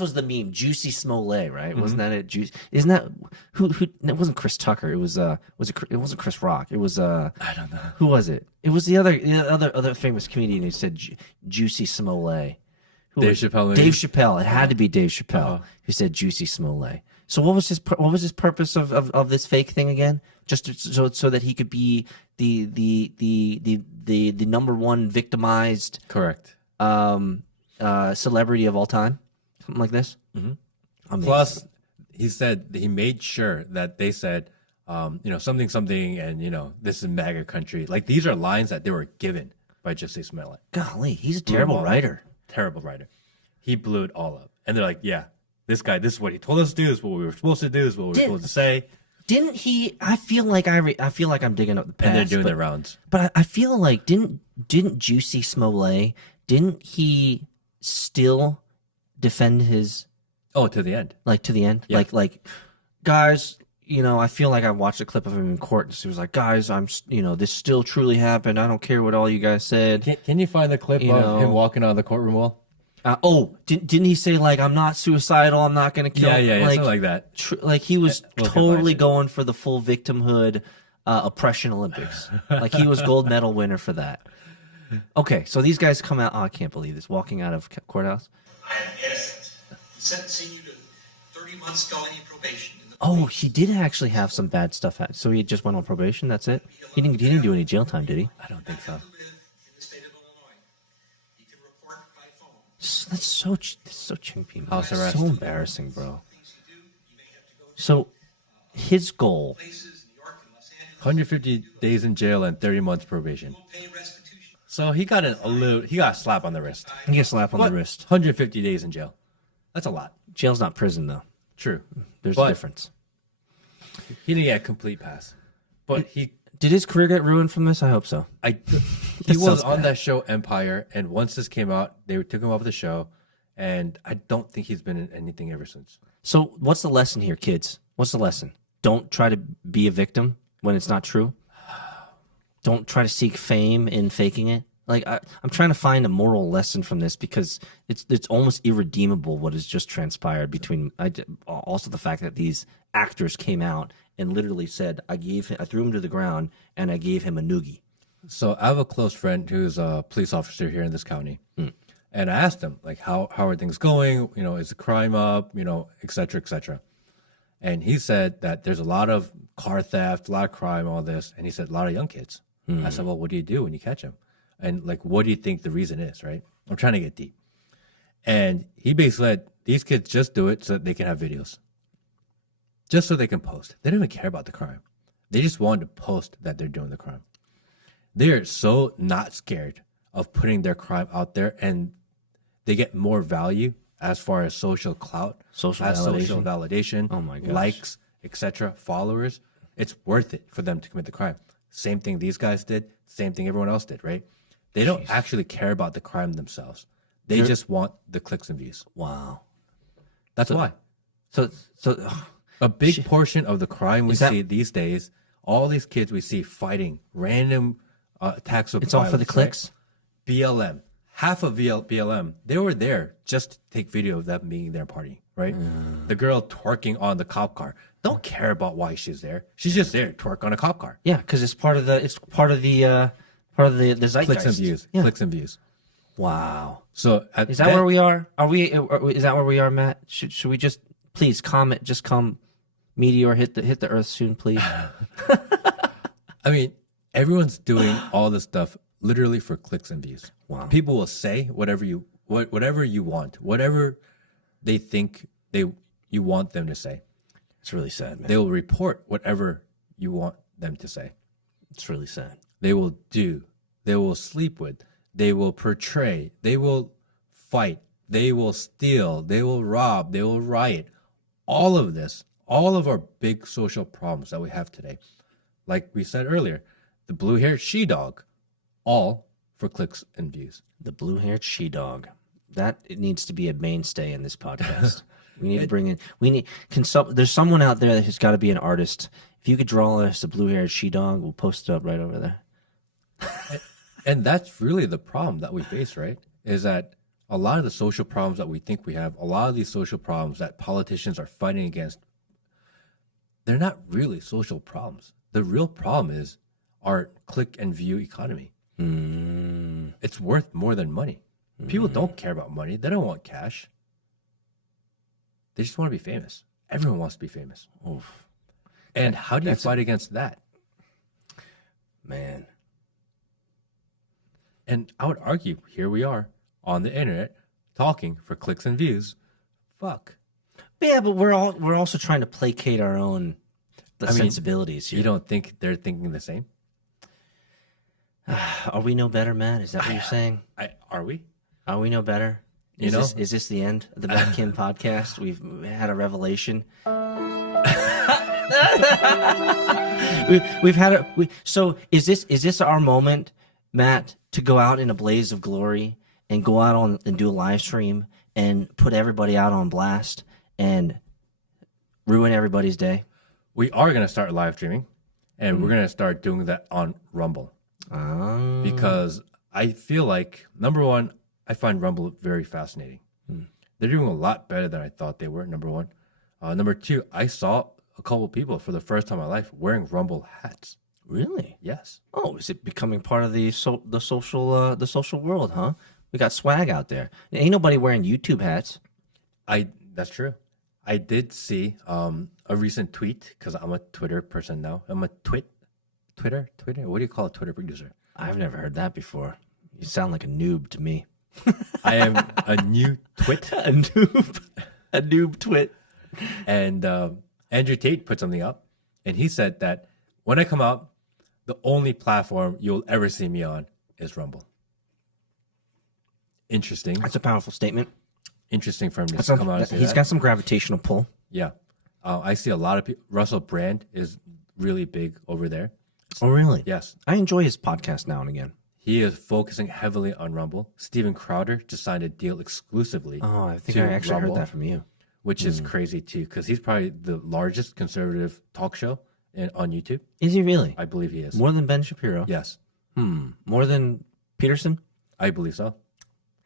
was the meme, Juicy Smollett, right? Wasn't that it? Isn't that who? It wasn't Chris Tucker. It wasn't Chris Rock. It was I don't know. who was it? It was the other famous comedian who said Juicy Smollett. Dave Chappelle, maybe? Dave Chappelle. It had to be Dave Chappelle who said Juicy Smollett. So what was his purpose of this fake thing again? Just so that he could be the number one victimized Correct. celebrity of all time, something like this. Mm-hmm. Plus, he said that he made sure that they said, something, and this is MAGA country. Like these are lines that they were given by Jussie Smollett. Golly, he's a terrible writer. Terrible writer. He blew it all up, and they're like, yeah, this guy, this is what he told us to do. This is what we were supposed to do. This is what we were supposed to say. Didn't he? I feel like I'm digging up the past. And they're doing their rounds. But I feel like didn't Juicy Smollett, didn't he still defend his To the end. to the end? Yeah. Like guys, I feel like I watched a clip of him in court and he was like, guys, this still truly happened. I don't care what all you guys said. Can you find the clip of him walking out of the courtroom wall? Didn't he say like, I'm not suicidal, I'm not going to kill? Yeah, something like that. Like he was We'll totally combine it. going for the full victimhood oppression Olympics. Like he was gold medal winner for that. Okay, so these guys come out. Oh, I can't believe this. Walking out of courthouse. I am innocent. Sentencing you to 30 months felony probation. Oh, he did actually have some bad stuff. So he just went on probation. That's it. He didn't do any jail time, did he? I don't think so. Live in the state of Illinois. You can report by phone. That's so chimpy. House arrest. So embarrassing, bro. Things you do, you may have to go to So his goal. places, New York and Los Angeles. 150 days in jail and 30 months probation. Will pay restitution. So he got he got a slap on the wrist. He gets a slap on But the wrist. 150 days in jail. That's a lot. Jail's not prison though. True. There's But a difference. He didn't get a complete pass. But Did his career get ruined from this? I hope so. he That was sounds on bad. that show Empire, and once this came out, they took him off the show, and I don't think he's been in anything ever since. So what's the lesson here, kids? What's the lesson? Don't try to be a victim when it's not true. Don't try to seek fame in faking it. Like I'm trying to find a moral lesson from this because it's almost irredeemable what has just transpired between also the fact that these actors came out and literally said I threw him to the ground and I gave him a noogie. So I have a close friend who's a police officer here in this county, and I asked him like, how are things going? Is the crime up? Et cetera, et cetera. And he said that there's a lot of car theft, a lot of crime, all this. And he said a lot of young kids. I said, well, what do you do when you catch them? And like, what do you think the reason is, right? I'm trying to get deep. And he basically said, these kids just do it so that they can have videos. Just so they can post. They don't even care about the crime. They just want to post that they're doing the crime. They're so not scared of putting their crime out there, and they get more value as far as social clout, Social validation, Oh my gosh. likes, etc., followers. It's worth it for them to commit the crime. Same thing these guys did, same thing everyone else did, right? They don't actually care about the crime themselves. They just want the clicks and views. Wow. That's why. So A big portion of the crime we see these days, all these kids we see fighting random attacks of it's all for the violence, clicks? right? BLM, half of BLM, they were there just to take video of them being there partying, right? The girl twerking on the cop car. Don't care about why she's there. She's just there to twerk on a cop car. Yeah, because it's part of the zeitgeist. Clicks and views. Yeah. Clicks and views. Wow. So Is that where we are? Is that where we are, Matt? Should we just please comment? Just come, meteor hit the Earth soon, please. I mean, everyone's doing all this stuff literally for clicks and views. Wow. People will say whatever you want, whatever they think you want them to say. It's really sad, man. They will report whatever you want them to say. It's really sad. They will do. They will sleep with. They will portray. They will fight. They will steal. They will rob. They will riot. All of this, all of our big social problems that we have today, like we said earlier, the blue-haired she-dog, all for clicks and views. The blue-haired she-dog. That it needs to be a mainstay in this podcast. We need to bring in. There's someone out there that has got to be an artist. If you could draw us a blue-haired she-dog, we'll post it up right over there. And that's really the problem that we face, right? Is that a lot of the social problems that we think we have, a lot of these social problems that politicians are fighting against, they're not really social problems. The real problem is our click and view economy. It's worth more than money. People don't care about money. They don't want cash. They just want to be famous. Everyone wants to be famous. Oof. And how do you fight against that? Man. And I would argue, here we are on the internet talking for clicks and views. Fuck. Yeah, but we're also trying to placate our own sensibilities here. You don't think they're thinking the same? Are we no better, Matt? Is that what you're saying? Are we? Are we no better? Is this the end of the Matt Kim podcast? We've had a revelation. we've had a. So is this our moment, Matt, to go out in a blaze of glory and go out on and do a live stream and put everybody out on blast and ruin everybody's day? We are going to start live streaming, and we're going to start doing that on Rumble. Because I feel like, number one, I find Rumble very fascinating. They're doing a lot better than I thought they were, number one. Number two, I saw a couple of people for the first time in my life wearing Rumble hats. Really? Yes. Oh, is it becoming part of the social world, huh? We got swag out there. Ain't nobody wearing YouTube hats. That's true. I did see a recent tweet, because I'm a Twitter person now. I'm a Twitter? What do you call a Twitter producer? I've never heard that before. You sound like a noob to me. I am a new twit. A noob twit. And Andrew Tate put something up, and he said that when I come out, the only platform you'll ever see me on is Rumble. Interesting. That's a powerful statement. Interesting for him to come out and say He's that. got some gravitational pull. Yeah. I see a lot of people. Russell Brand is really big over there. Oh, really? Yes. I enjoy his podcast now and again. He is focusing heavily on Rumble. Steven Crowder just signed a deal exclusively. Oh, I think to I actually Rumble, heard that from you. which is crazy too, because he's probably the largest conservative talk show on YouTube. Is he really? I believe he is. More than Ben Shapiro? Yes, More than Peterson? I believe so.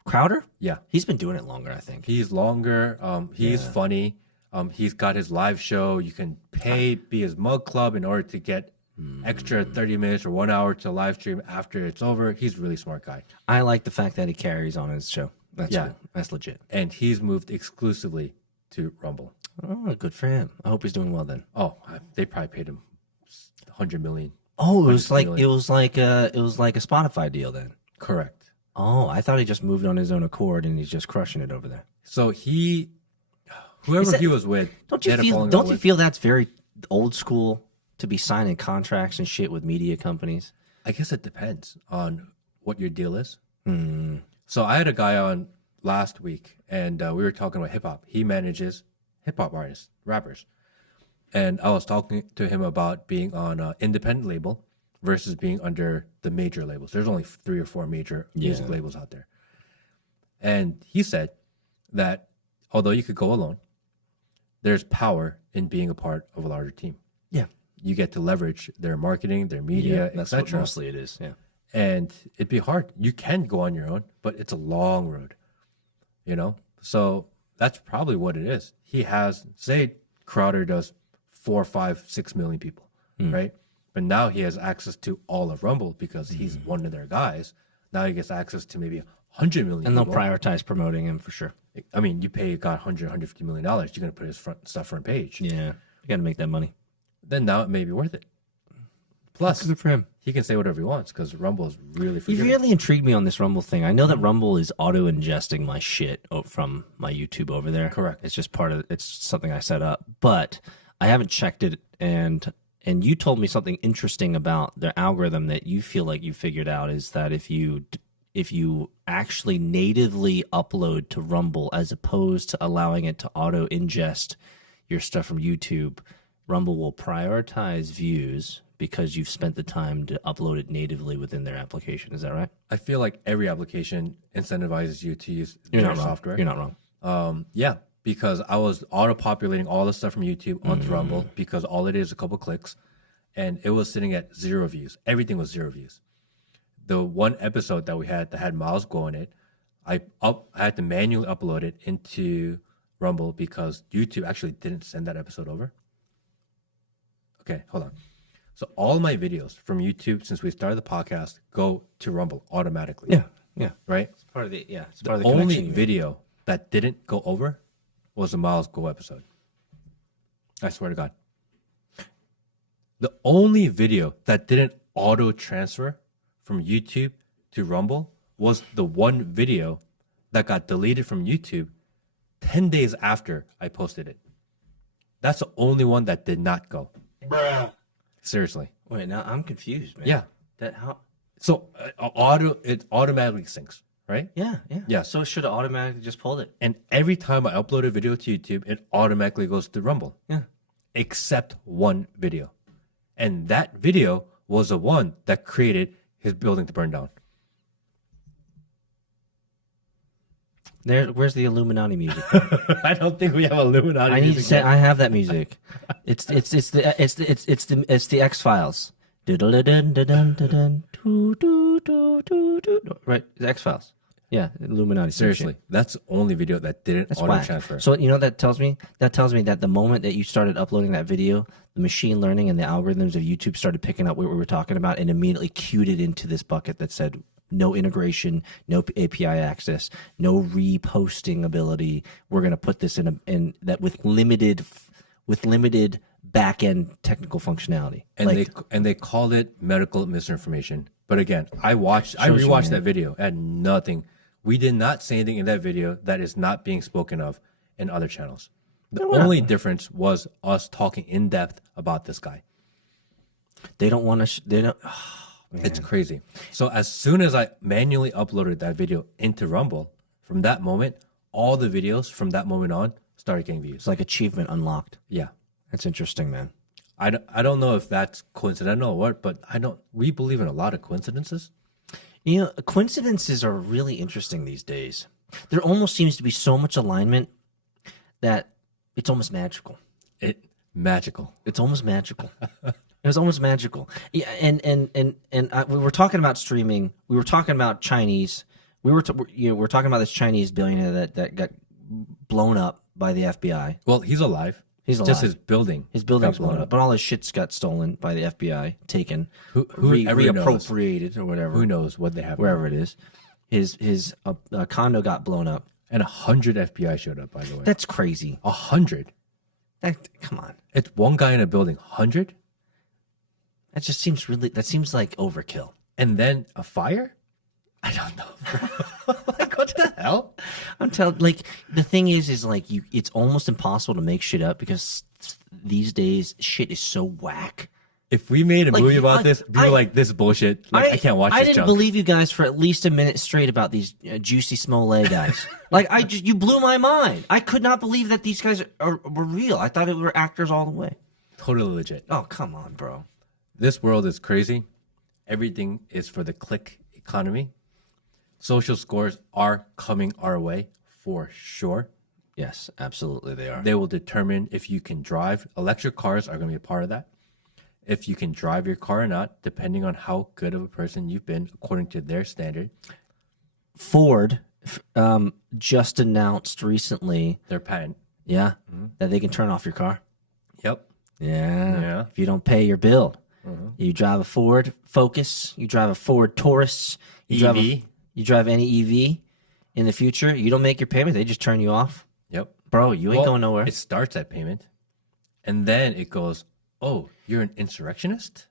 Crowder? Yeah, He's been doing it longer, I think. he's longer. He's funny. He's got his live show. You can be his mug club in order to get extra 30 minutes or 1 hour to live stream after it's over. He's a really smart guy. I like the fact that he carries on his show. That's Yeah. cool. That's legit. And he's moved exclusively to Rumble. Oh, good for him. I hope he's doing well then. Oh, they probably paid him 100 million. Oh, it was 100 like million. it was like a Spotify deal then. Correct. Oh, I thought he just moved on his own accord and he's just crushing it over there. So whoever he was with, Don't you feel that's very old school to be signing contracts and shit with media companies? I guess it depends on what your deal is. Hmm. So I had a guy on last week, and we were talking about hip hop. He manages hip hop artists, rappers, and I was talking to him about being on an independent label versus being under the major labels. There's only 3 or 4 major music labels out there, and he said that although you could go alone, there's power in being a part of a larger team. Yeah. You get to leverage their marketing, their media, that's what etc. mostly it is. Yeah. And it'd be hard. You can go on your own, but it's a long road, you know? So that's probably what it is. He has, say, Crowder does 4, 5, 6 million people, right? But now he has access to all of Rumble because he's one of their guys. Now he gets access to maybe 100 million And they'll people. prioritize promoting him for sure. I mean, you pay a guy $150 million, you're going to put his front page. Yeah. You got to make that money. Then now it may be worth it. Plus, Good for him. he can say whatever he wants because Rumble is really You forgiving. really intrigued me on this Rumble thing. I know that Rumble is auto ingesting my shit from my YouTube over there. Correct. It's just it's something I set up, but I haven't checked it. And you told me something interesting about their algorithm that you feel like you figured out is that if you actually natively upload to Rumble as opposed to allowing it to auto ingest your stuff from YouTube, Rumble will prioritize views because you've spent the time to upload it natively within their application. Is that right? I feel like every application incentivizes you to use You're their not wrong. software. You're not wrong. Yeah, because I was auto-populating all the stuff from YouTube onto Rumble because all it is a couple clicks, and it was sitting at 0 views. Everything was 0 views. The one episode that we had that had Miles Go in it, I had to manually upload it into Rumble because YouTube actually didn't send that episode over. Okay, hold on. So all my videos from YouTube since we started the podcast go to Rumble automatically. Yeah. Right? It's part of the The only video that didn't go over was the Miles Go episode. I swear to God. The only video that didn't auto transfer from YouTube to Rumble was the one video that got deleted from YouTube 10 days after I posted it. That's the only one that did not go. Bruh. Seriously. Wait, now I'm confused, man. Yeah. That how? So it automatically syncs, right? Yeah. Yeah. So it should have automatically just pulled it. And every time I upload a video to YouTube, it automatically goes to Rumble. Yeah. Except one video. And that video was the one that created his building to burn down. Where's the Illuminati music? I don't think we have Illuminati I need to music say yet. I have that music. It's the X-Files. Right, the X-Files. Yeah, Illuminati. Seriously, that's the only video that didn't That's auto whack. transfer. So you know what that tells me? That tells me that the moment that you started uploading that video, the machine learning and the algorithms of YouTube started picking up what we were talking about and immediately queued it into this bucket that said no integration, no API access, no reposting ability. We're going to put this in that with limited back end technical functionality. And they called it medical misinformation. But again, I rewatched man. that video and nothing. We did not say anything in that video that is not being spoken of in other channels. The only difference was us talking in depth about this guy. They don't want to. They don't. It's crazy. So as soon as I manually uploaded that video into Rumble, from that moment, all the videos from that moment on started getting views. It's like achievement unlocked. Yeah. That's interesting, man. I don't know if that's coincidental or what, but we believe in a lot of coincidences. You know, coincidences are really interesting these days. There almost seems to be so much alignment that it's almost magical. Magical. It's almost magical. It's almost magical. Yeah, we were talking about streaming. We were talking about Chinese. We're talking about this Chinese billionaire that got blown up by the FBI. Well, he's alive. He's Just alive. his building. His building's got blown up, but all his shit's got stolen by the FBI, taken, Whoever reappropriated or whatever. Who knows what they have? Wherever it is, his condo got blown up. And 100 FBI showed up, by the way. That's crazy. 100. Come on. It's one guy in a building, 100, That just seems that seems like overkill. and then a fire. I don't know. Bro. Like, what the hell? I'm telling, like, the thing is like it's almost impossible to make shit up because these days shit is so whack. If we made a Like, movie about I- this, people I- are like, this is bullshit. Like, I can't watch I this didn't junk. believe you guys for at least a minute straight about these Juicy Smollett guys. Like, you blew my mind. I could not believe that these guys were real. I thought it were actors all the way. Totally legit. Oh, come on, bro. This world is crazy. Everything is for the click economy. Social scores are coming our way for sure. Yes, absolutely they are. They will determine if you can drive. Electric cars are going to be a part of that. If you can drive your car or not, depending on how good of a person you've been according to their standard. Ford just announced recently, Their patent. that they can turn off your car. Yep. Yeah. Yeah. If you don't pay your bill. You drive a Ford Focus, you drive a Ford Taurus, you drive any EV in the future, you don't make your payment, they just turn you off. Yep. Bro, you ain't going nowhere. It starts at payment. And then it goes, oh, you're an insurrectionist?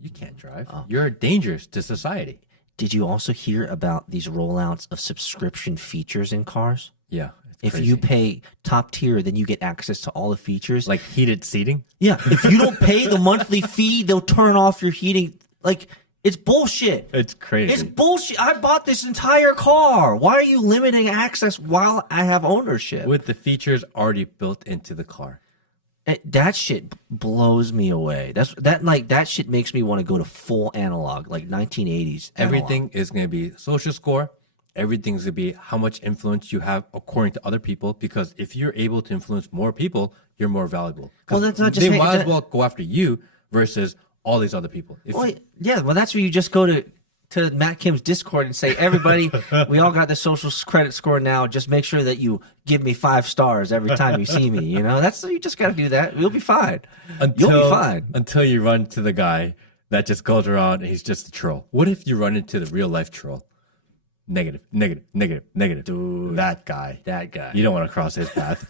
You can't drive. You're dangerous to society. Did you also hear about these rollouts of subscription features in cars? Yeah. If crazy. you pay top tier, then you get access to all the features. Like heated seating? Yeah, if you don't pay the monthly fee, they'll turn off your heating. Like, it's bullshit. It's crazy. It's bullshit. I bought this entire car. Why are you limiting access while I have ownership? With the features already built into the car. That shit blows me away. That shit makes me want to go to full analog, like 1980s. Analog. Everything is going to be social score. Everything's going to be how much influence you have according to other people. Because if you're able to influence more people, you're more valuable. 'Cause Well, that's not just they might as well go after you versus all these other people. Well, yeah, well, that's where you just go to Matt Kim's Discord and say, everybody, we all got the social credit score now. Just make sure that you give me 5 stars every time you see me. You know, you just got to do that. You'll be fine. You'll be fine. Until you run to the guy that just goes around and he's just a troll. What if you run into the real life troll? Negative. Dude, that guy. You don't want to cross his path.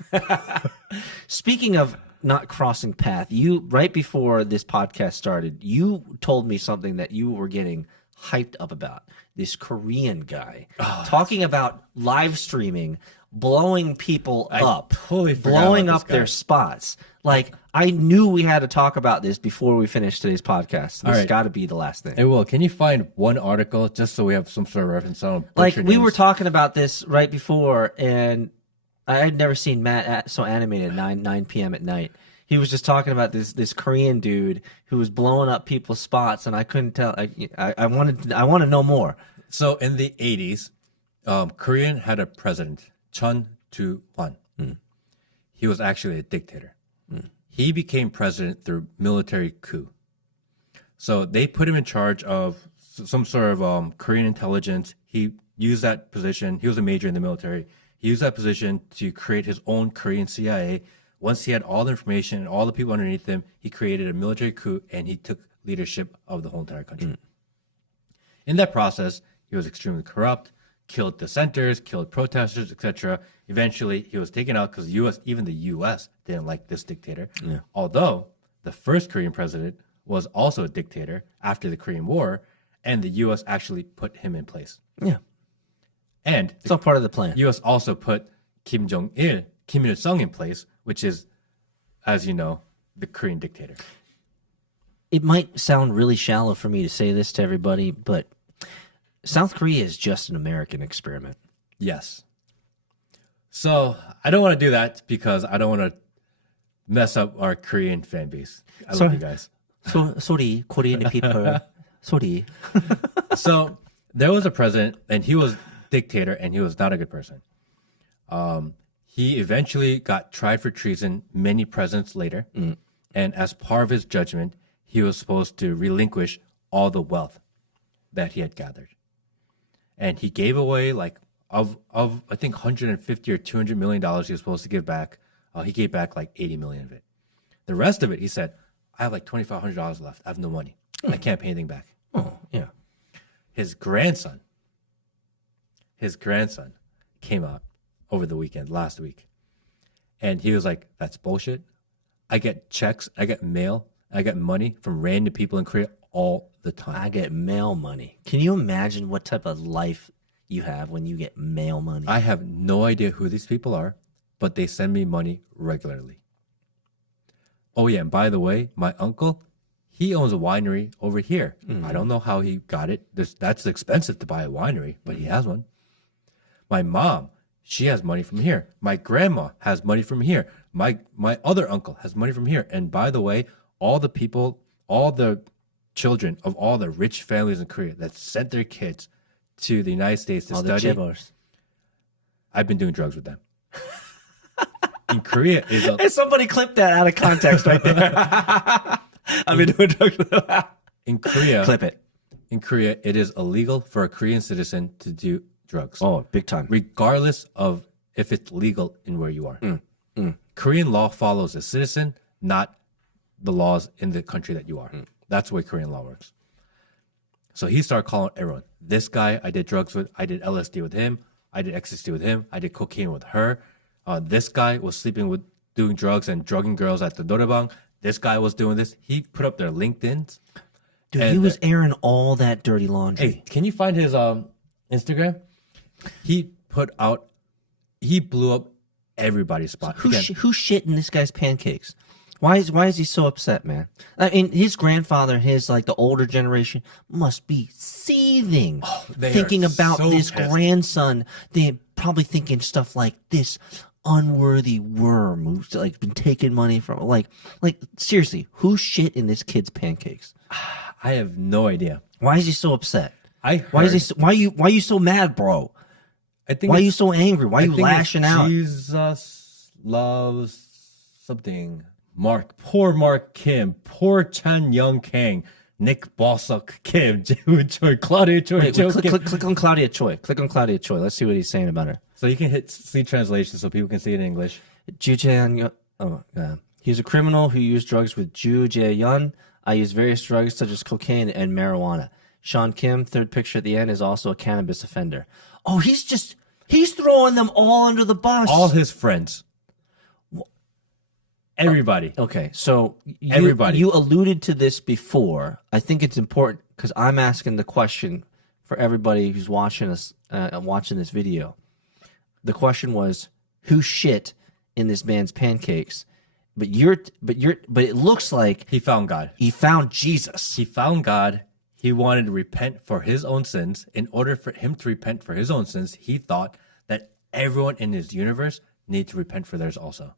Speaking of not crossing path, right before this podcast started, you told me something that you were getting hyped up about. This Korean guy talking about live streaming, blowing people up, totally forgot blowing about up this guy. their spots. Like, I knew we had to talk about this before we finished today's podcast. This right. got to be the last thing. Hey, Will, can you find one article just so we have some sort of reference on Like, butcher we names? were talking about this right before, and I had never seen Matt so animated at 9 p.m. at night. He was just talking about this Korean dude who was blowing up people's spots, and I couldn't tell. I want to know more. So in the 80s, Korean had a president, Chun Tu-hwan. He was actually a dictator. He became president through military coup. So they put him in charge of some sort of Korean intelligence. He used that position. He was a major in the military. He used that position to create his own Korean CIA. Once he had all the information and all the people underneath him, he created a military coup and he took leadership of the whole entire country. In that process, he was extremely corrupt, killed dissenters, killed protesters, etc. Eventually, he was taken out because even the U.S. didn't like this dictator. Yeah. Although the first Korean president was also a dictator after the Korean War, and the U.S. actually put him in place. Yeah, And it's all part of the plan. U.S. also put Kim Il-sung in place, which is, as you know, the Korean dictator. It might sound really shallow for me to say this to everybody, but South Korea is just an American experiment. Yes. So I don't want to do that because I don't want to mess up our Korean fan base. I love you guys. So sorry, Korean people. Sorry. So there was a president, and he was dictator, and he was not a good person. He eventually got tried for treason many presidents later, and as part of his judgment, he was supposed to relinquish all the wealth that he had gathered, and he gave away like of I think 150 or 200 million dollars he was supposed to give back. He gave back like 80 million of it. The rest of it, he said, I have like $2,500 left. I have no money. I can't pay anything back. Oh, yeah. His grandson came out over the weekend, last week. And he was like, that's bullshit. I get checks, I get mail, I get money from random people in Korea all the time. I get mail money. Can you imagine what type of life you have when you get mail money? I have no idea who these people are, but they send me money regularly. Oh yeah, and by the way, my uncle, he owns a winery over here. I don't know how he got it. That's expensive to buy a winery, but he has one. My mom, she has money from here. My grandma has money from here. My other uncle has money from here. And by the way, all the people, all the children of all the rich families in Korea that sent their kids to the United States to All the study, gibbers. I've been doing drugs with them. In Korea is a, Hey, somebody clip that out of context right there. I've been doing drugs with them. in Korea, Clip it. in Korea, it is illegal for a Korean citizen to do drugs. Oh, big time. Regardless of if it's legal in where you are. Korean law follows a citizen, not the laws in the country that you are. That's the way Korean law works. So he started calling everyone. This guy, I did drugs with. I did LSD with him. I did ecstasy with him. I did cocaine with her. This guy was sleeping with, doing drugs and drugging girls at the noraebang. This guy was doing this. He put up their LinkedIn's. Dude, and he was airing all that dirty laundry. Hey, can you find his Instagram? He blew up everybody's spot. Who's shit in this guy's pancakes? Why is he so upset, man? I mean, his grandfather, the older generation, must be seething, they thinking are about so this pissed. grandson. They're probably thinking stuff like this unworthy worm who's been taking money from. Like seriously, who shit in this kid's pancakes? I have no idea. Why is he so upset? I heard, Why are you so mad, bro? I think Why are it's- you so angry? Why are I you think it's lashing out? Jesus loves something. Poor Mark Kim, poor Chan Young Kang, Nick Bossock Kim, Jae Choi, Claudia Choi, Wait, Joe click, Kim. click on Claudia Choi. Click on Claudia Choi. Let's see what he's saying about her. So you can hit see translation so people can see it in English. Ju Jae-yun, he's a criminal who used drugs with Ju Jae-yun. I use various drugs such as cocaine and marijuana. Sean Kim, third picture at the end, is also a cannabis offender. Oh, he's throwing them all under the bus. All his friends. Everybody. Okay, so Everybody. you alluded to this before. I think it's important because I'm asking the question for everybody who's watching us, watching this video. The question was, who shit in this man's pancakes? But it looks like He found God. he found Jesus. He found God. He wanted to repent for his own sins. In order for him to repent for his own sins, he thought that everyone in his universe needs to repent for theirs also.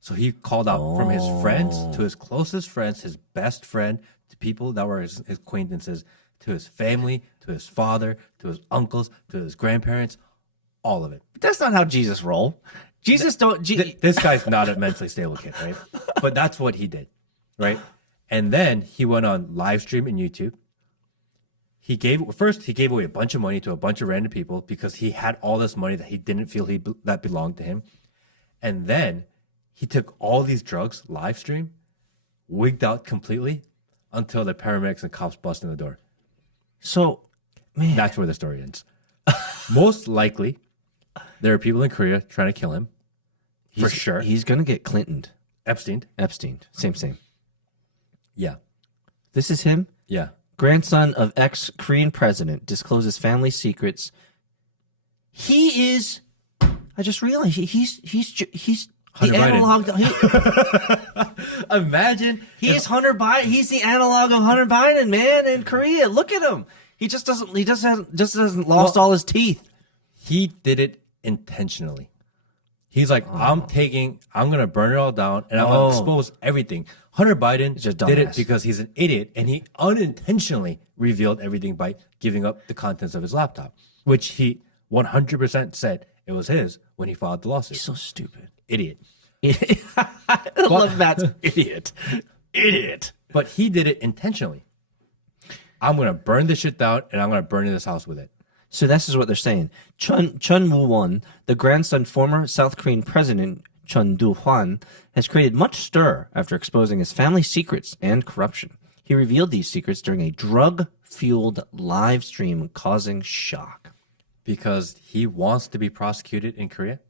So he called out from his friends to his closest friends, his best friend, to people that were his acquaintances, to his family, to his father, to his uncles, to his grandparents, all of it. That's not how Jesus roll. Jesus don't. This guy's not a mentally stable kid, right? But that's what he did, right? And then he went on live stream in YouTube. He gave away a bunch of money to a bunch of random people because he had all this money that he didn't feel that belonged to him. And then he took all these drugs, live stream, wigged out completely until the paramedics and cops bust in the door. So, man, That's where the story ends. Most likely, there are people in Korea trying to kill him. For sure. he's gonna get Clintoned. Epstein. Same. Yeah. This is him. Yeah. Grandson of ex-Korean president discloses family secrets. He is. I just realized he's the Hunter Biden. analog. Imagine He is Hunter Biden. He's the analog of Hunter Biden, man, in Korea. Look at him. He just doesn't. He just hasn't lost all his teeth. he did it intentionally. He's like, I'm going to burn it all down and I'm going to expose everything. Hunter Biden He's a did it dumbass. because he's an idiot and he unintentionally revealed everything by giving up the contents of his laptop, which he 100% said it was his when he filed the lawsuit. So stupid. Idiot. I love that idiot. Idiot. But he did it intentionally. I'm going to burn this shit down and I'm going to burn this house with it. So this is what they're saying. Chun Woo-won, the grandson former South Korean president Chun Do-hwan, has created much stir after exposing his family secrets and corruption. He revealed these secrets during a drug-fueled live stream, causing shock. Because he wants to be prosecuted in Korea.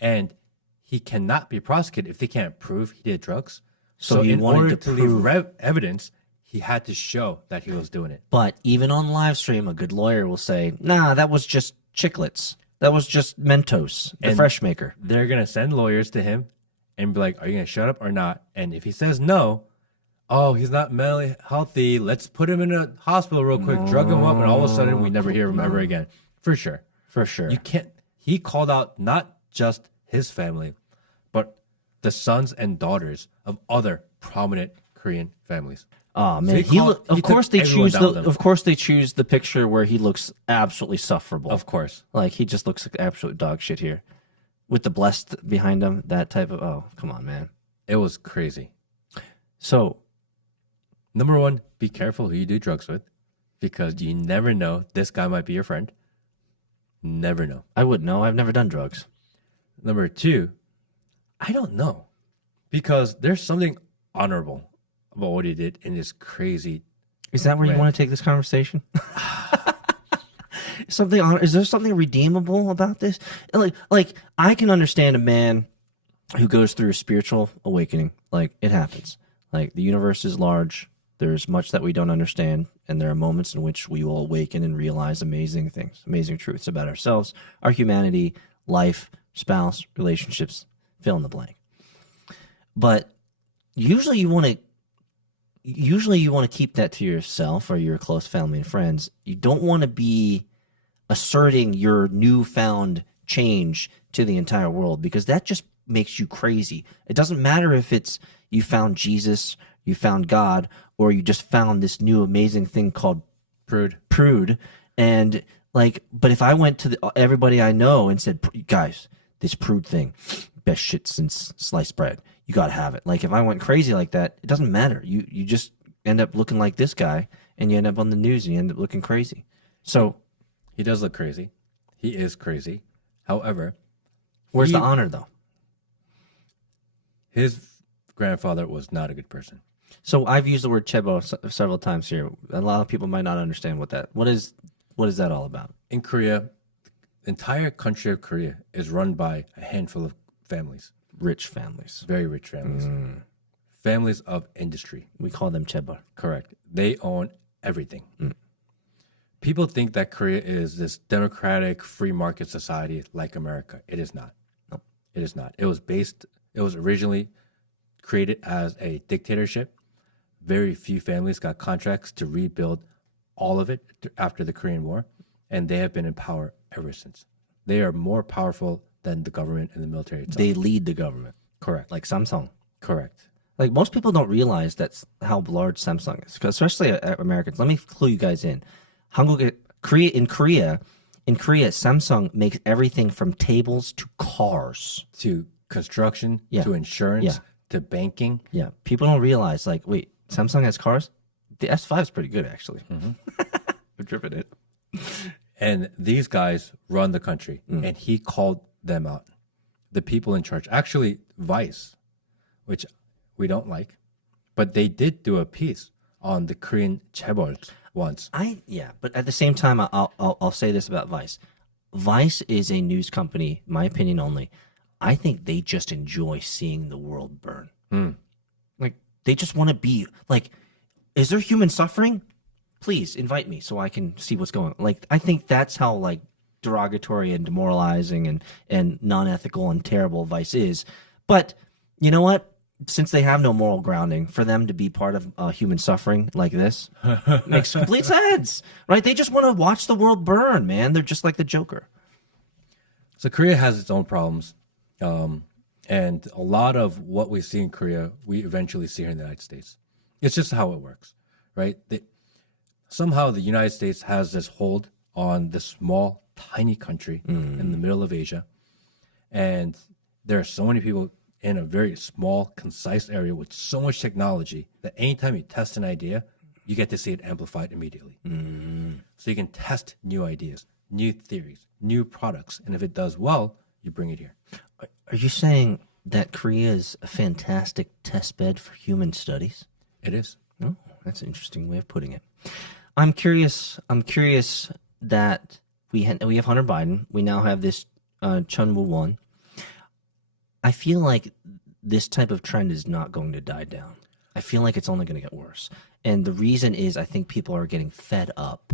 And he cannot be prosecuted if they can't prove he did drugs. So he in wanted order to leave prove- evidence, he had to show that he was doing it. But even on live stream, a good lawyer will say, nah, that was just chiclets. That was just Mentos, the And- fresh maker. They're going to send lawyers to him and be like, are you going to shut up or not? And if he says no, oh, he's not mentally healthy, let's put him in a hospital real quick, drug him up, and all of a sudden we never hear him ever again. For sure. For sure. You can't. He called out not just his family, but the sons and daughters of other prominent Korean families. Oh So man, he of took course they everyone choose down with him. of course they choose the picture where he looks absolutely sufferable. Of course. Like he just looks like absolute dog shit here. With the blessed behind him, that type of come on, man. It was crazy. So Number one, be careful who you do drugs with, because you never know. This guy might be your friend. Never know. I wouldn't know. I've never done drugs. Number two, I don't know, because there's something honorable about what he did in this crazy. Is that where you Right. want to take this conversation? Is there something redeemable about this? Like I can understand a man who goes through a spiritual awakening. Like it happens. Like the universe is large. There's much that we don't understand, and there are moments in which we will awaken and realize amazing things, amazing truths about ourselves, our humanity, life, spouse, relationships, fill in the blank. But usually you want to keep that to yourself or your close family and friends. You don't want to be asserting your newfound change to the entire world, because that just makes you crazy. It doesn't matter if it's you found Jesus, you found God, or you just found this new amazing thing called prude. And like, but if I went to everybody I know and said, guys, this prude thing, best shit since sliced bread, you got to have it. Like if I went crazy like that, it doesn't matter. You just end up looking like this guy, and you end up on the news and you end up looking crazy. So He does look crazy. He is crazy. However, where's he- the honor though? his grandfather was not a good person. So I've used the word chebo several times here. A lot of people might not understand what is that all about? In Korea, the entire country of Korea is run by a handful of families, Rich families. very rich families, families of industry. We call them chebo. Correct. They own everything. People think that Korea is this democratic, free market society like America. It is not. No. It is not. It was originally created as a dictatorship. Very few families got contracts to rebuild all of it after the Korean War, and they have been in power ever since. They are more powerful than the government and the military itself. They lead the government, Correct. like Samsung. Correct. Like most people don't realize that's how large Samsung is, 'cause especially Americans. Let me clue you guys in. In Korea, Samsung makes everything from tables to cars. To construction, Yeah. to insurance, Yeah. to banking. Yeah, people don't realize. Like, wait, Samsung has cars. The S5 is pretty good, actually. I've driven it. And these guys run the country. Mm. And he called them out. The people in charge. Actually, Vice, which we don't like, but they did do a piece on the Korean chaebol once. But at the same time, I'll say this about Vice. Vice is a news company, my opinion only. I think they just enjoy seeing the world burn. Like they just want to be like, is there human suffering? Please invite me so I can see what's going on. Like I think that's how like derogatory and demoralizing and non-ethical and terrible Vice is. But you know what? Since they have no moral grounding, for them to be part of human suffering like this makes complete sense, right? They just want to watch the world burn, man. They're just like the Joker. So Korea has its own problems. And a lot of what we see in Korea, we eventually see here in the United States. It's just how it works, right? Somehow the United States has this hold on this small, tiny country in the middle of Asia. And there are so many people in a very small, concise area with so much technology that anytime you test an idea, you get to see it amplified immediately. So you can test new ideas, new theories, new products. And if it does well, you bring it here. Are you saying that Korea is a fantastic test bed for human studies? It is. Oh, that's an interesting way of putting it. I'm curious that we have Hunter Biden. We now have this Chun Woo-won. I feel like this type of trend is not going to die down. I feel like it's only going to get worse. And the reason is I think people are getting fed up.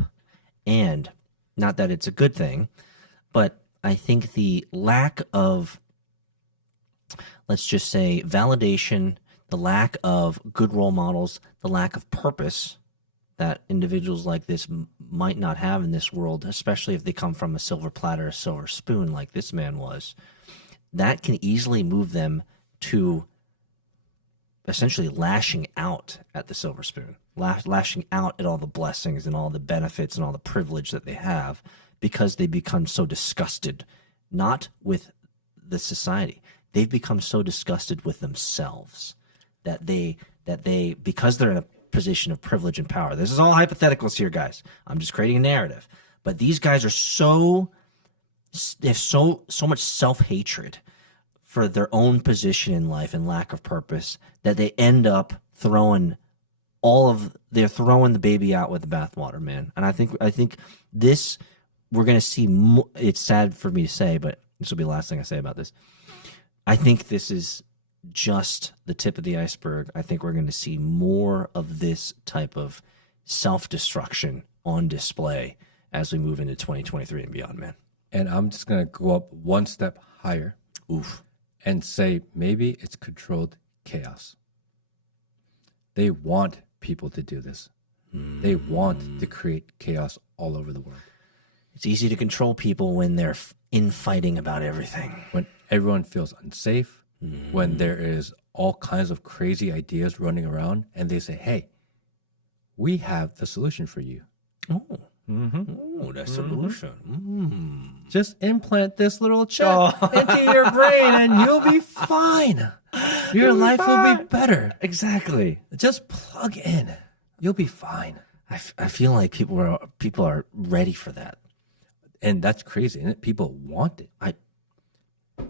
And not that it's a good thing, but I think the lack of, let's just say, validation, the lack of good role models, the lack of purpose that individuals like this might not have in this world, especially if they come from a silver platter, a silver spoon like this man was, that can easily move them to essentially lashing out at the silver spoon, lashing out at all the blessings and all the benefits and all the privilege that they have, because they become so disgusted, not with the society. They've become so disgusted with themselves that they because they're in a position of privilege and power. This is all hypotheticals here, guys. I'm just creating a narrative. But these guys are they have so much self-hatred for their own position in life and lack of purpose that they end up throwing they're throwing the baby out with the bathwater, man. And I think this, we're going to see it's sad for me to say, but this will be the last thing I say about this. I think this is just the tip of the iceberg. I think we're going to see more of this type of self-destruction on display as we move into 2023 and beyond, man. And I'm just going to go up one step higher. Oof. And say maybe it's controlled chaos. They want people to do this. They want to create chaos all over the world. It's easy to control people when they're infighting about everything. When everyone feels unsafe, when there is all kinds of crazy ideas running around, and they say, hey, we have the solution for you. Oh, oh, that solution. Just implant this little chip into your brain and you'll be fine. Your life will be better. Exactly. Just plug in. You'll be fine. I feel like people are ready for that. And that's crazy, isn't it? People want it.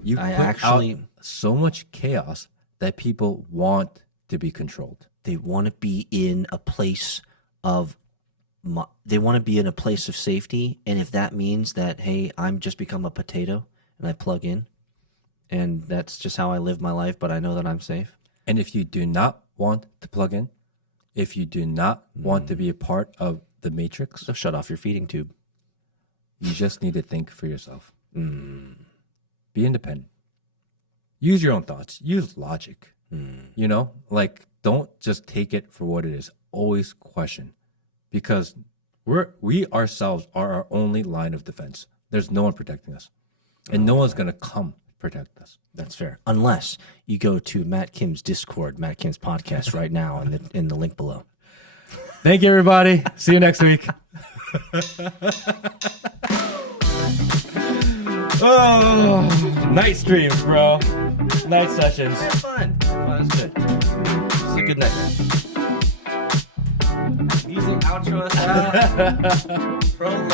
You I put actually- out so much chaos that people want to be controlled. They want to be in a place of safety, and if that means that, hey, I'm just become a potato and I plug in, and that's just how I live my life, but I know that I'm safe. And if you do not want to plug in, if you do not want to be a part of the matrix, So shut off your feeding tube. you just need to think for yourself. Be independent. Use your own thoughts. Use logic. You know, like, don't just take it for what it is. Always question, because we ourselves are our only line of defense. There's no one protecting us, and no one's gonna come protect us. That's fair. Unless you go to Matt Kim's Discord, Matt Kim's podcast right now in the link below. Thank you, everybody. See you next week. Oh, night streams, bro. Night sessions. Fun. That's good. It's a good night. Music outro us out. Pro level.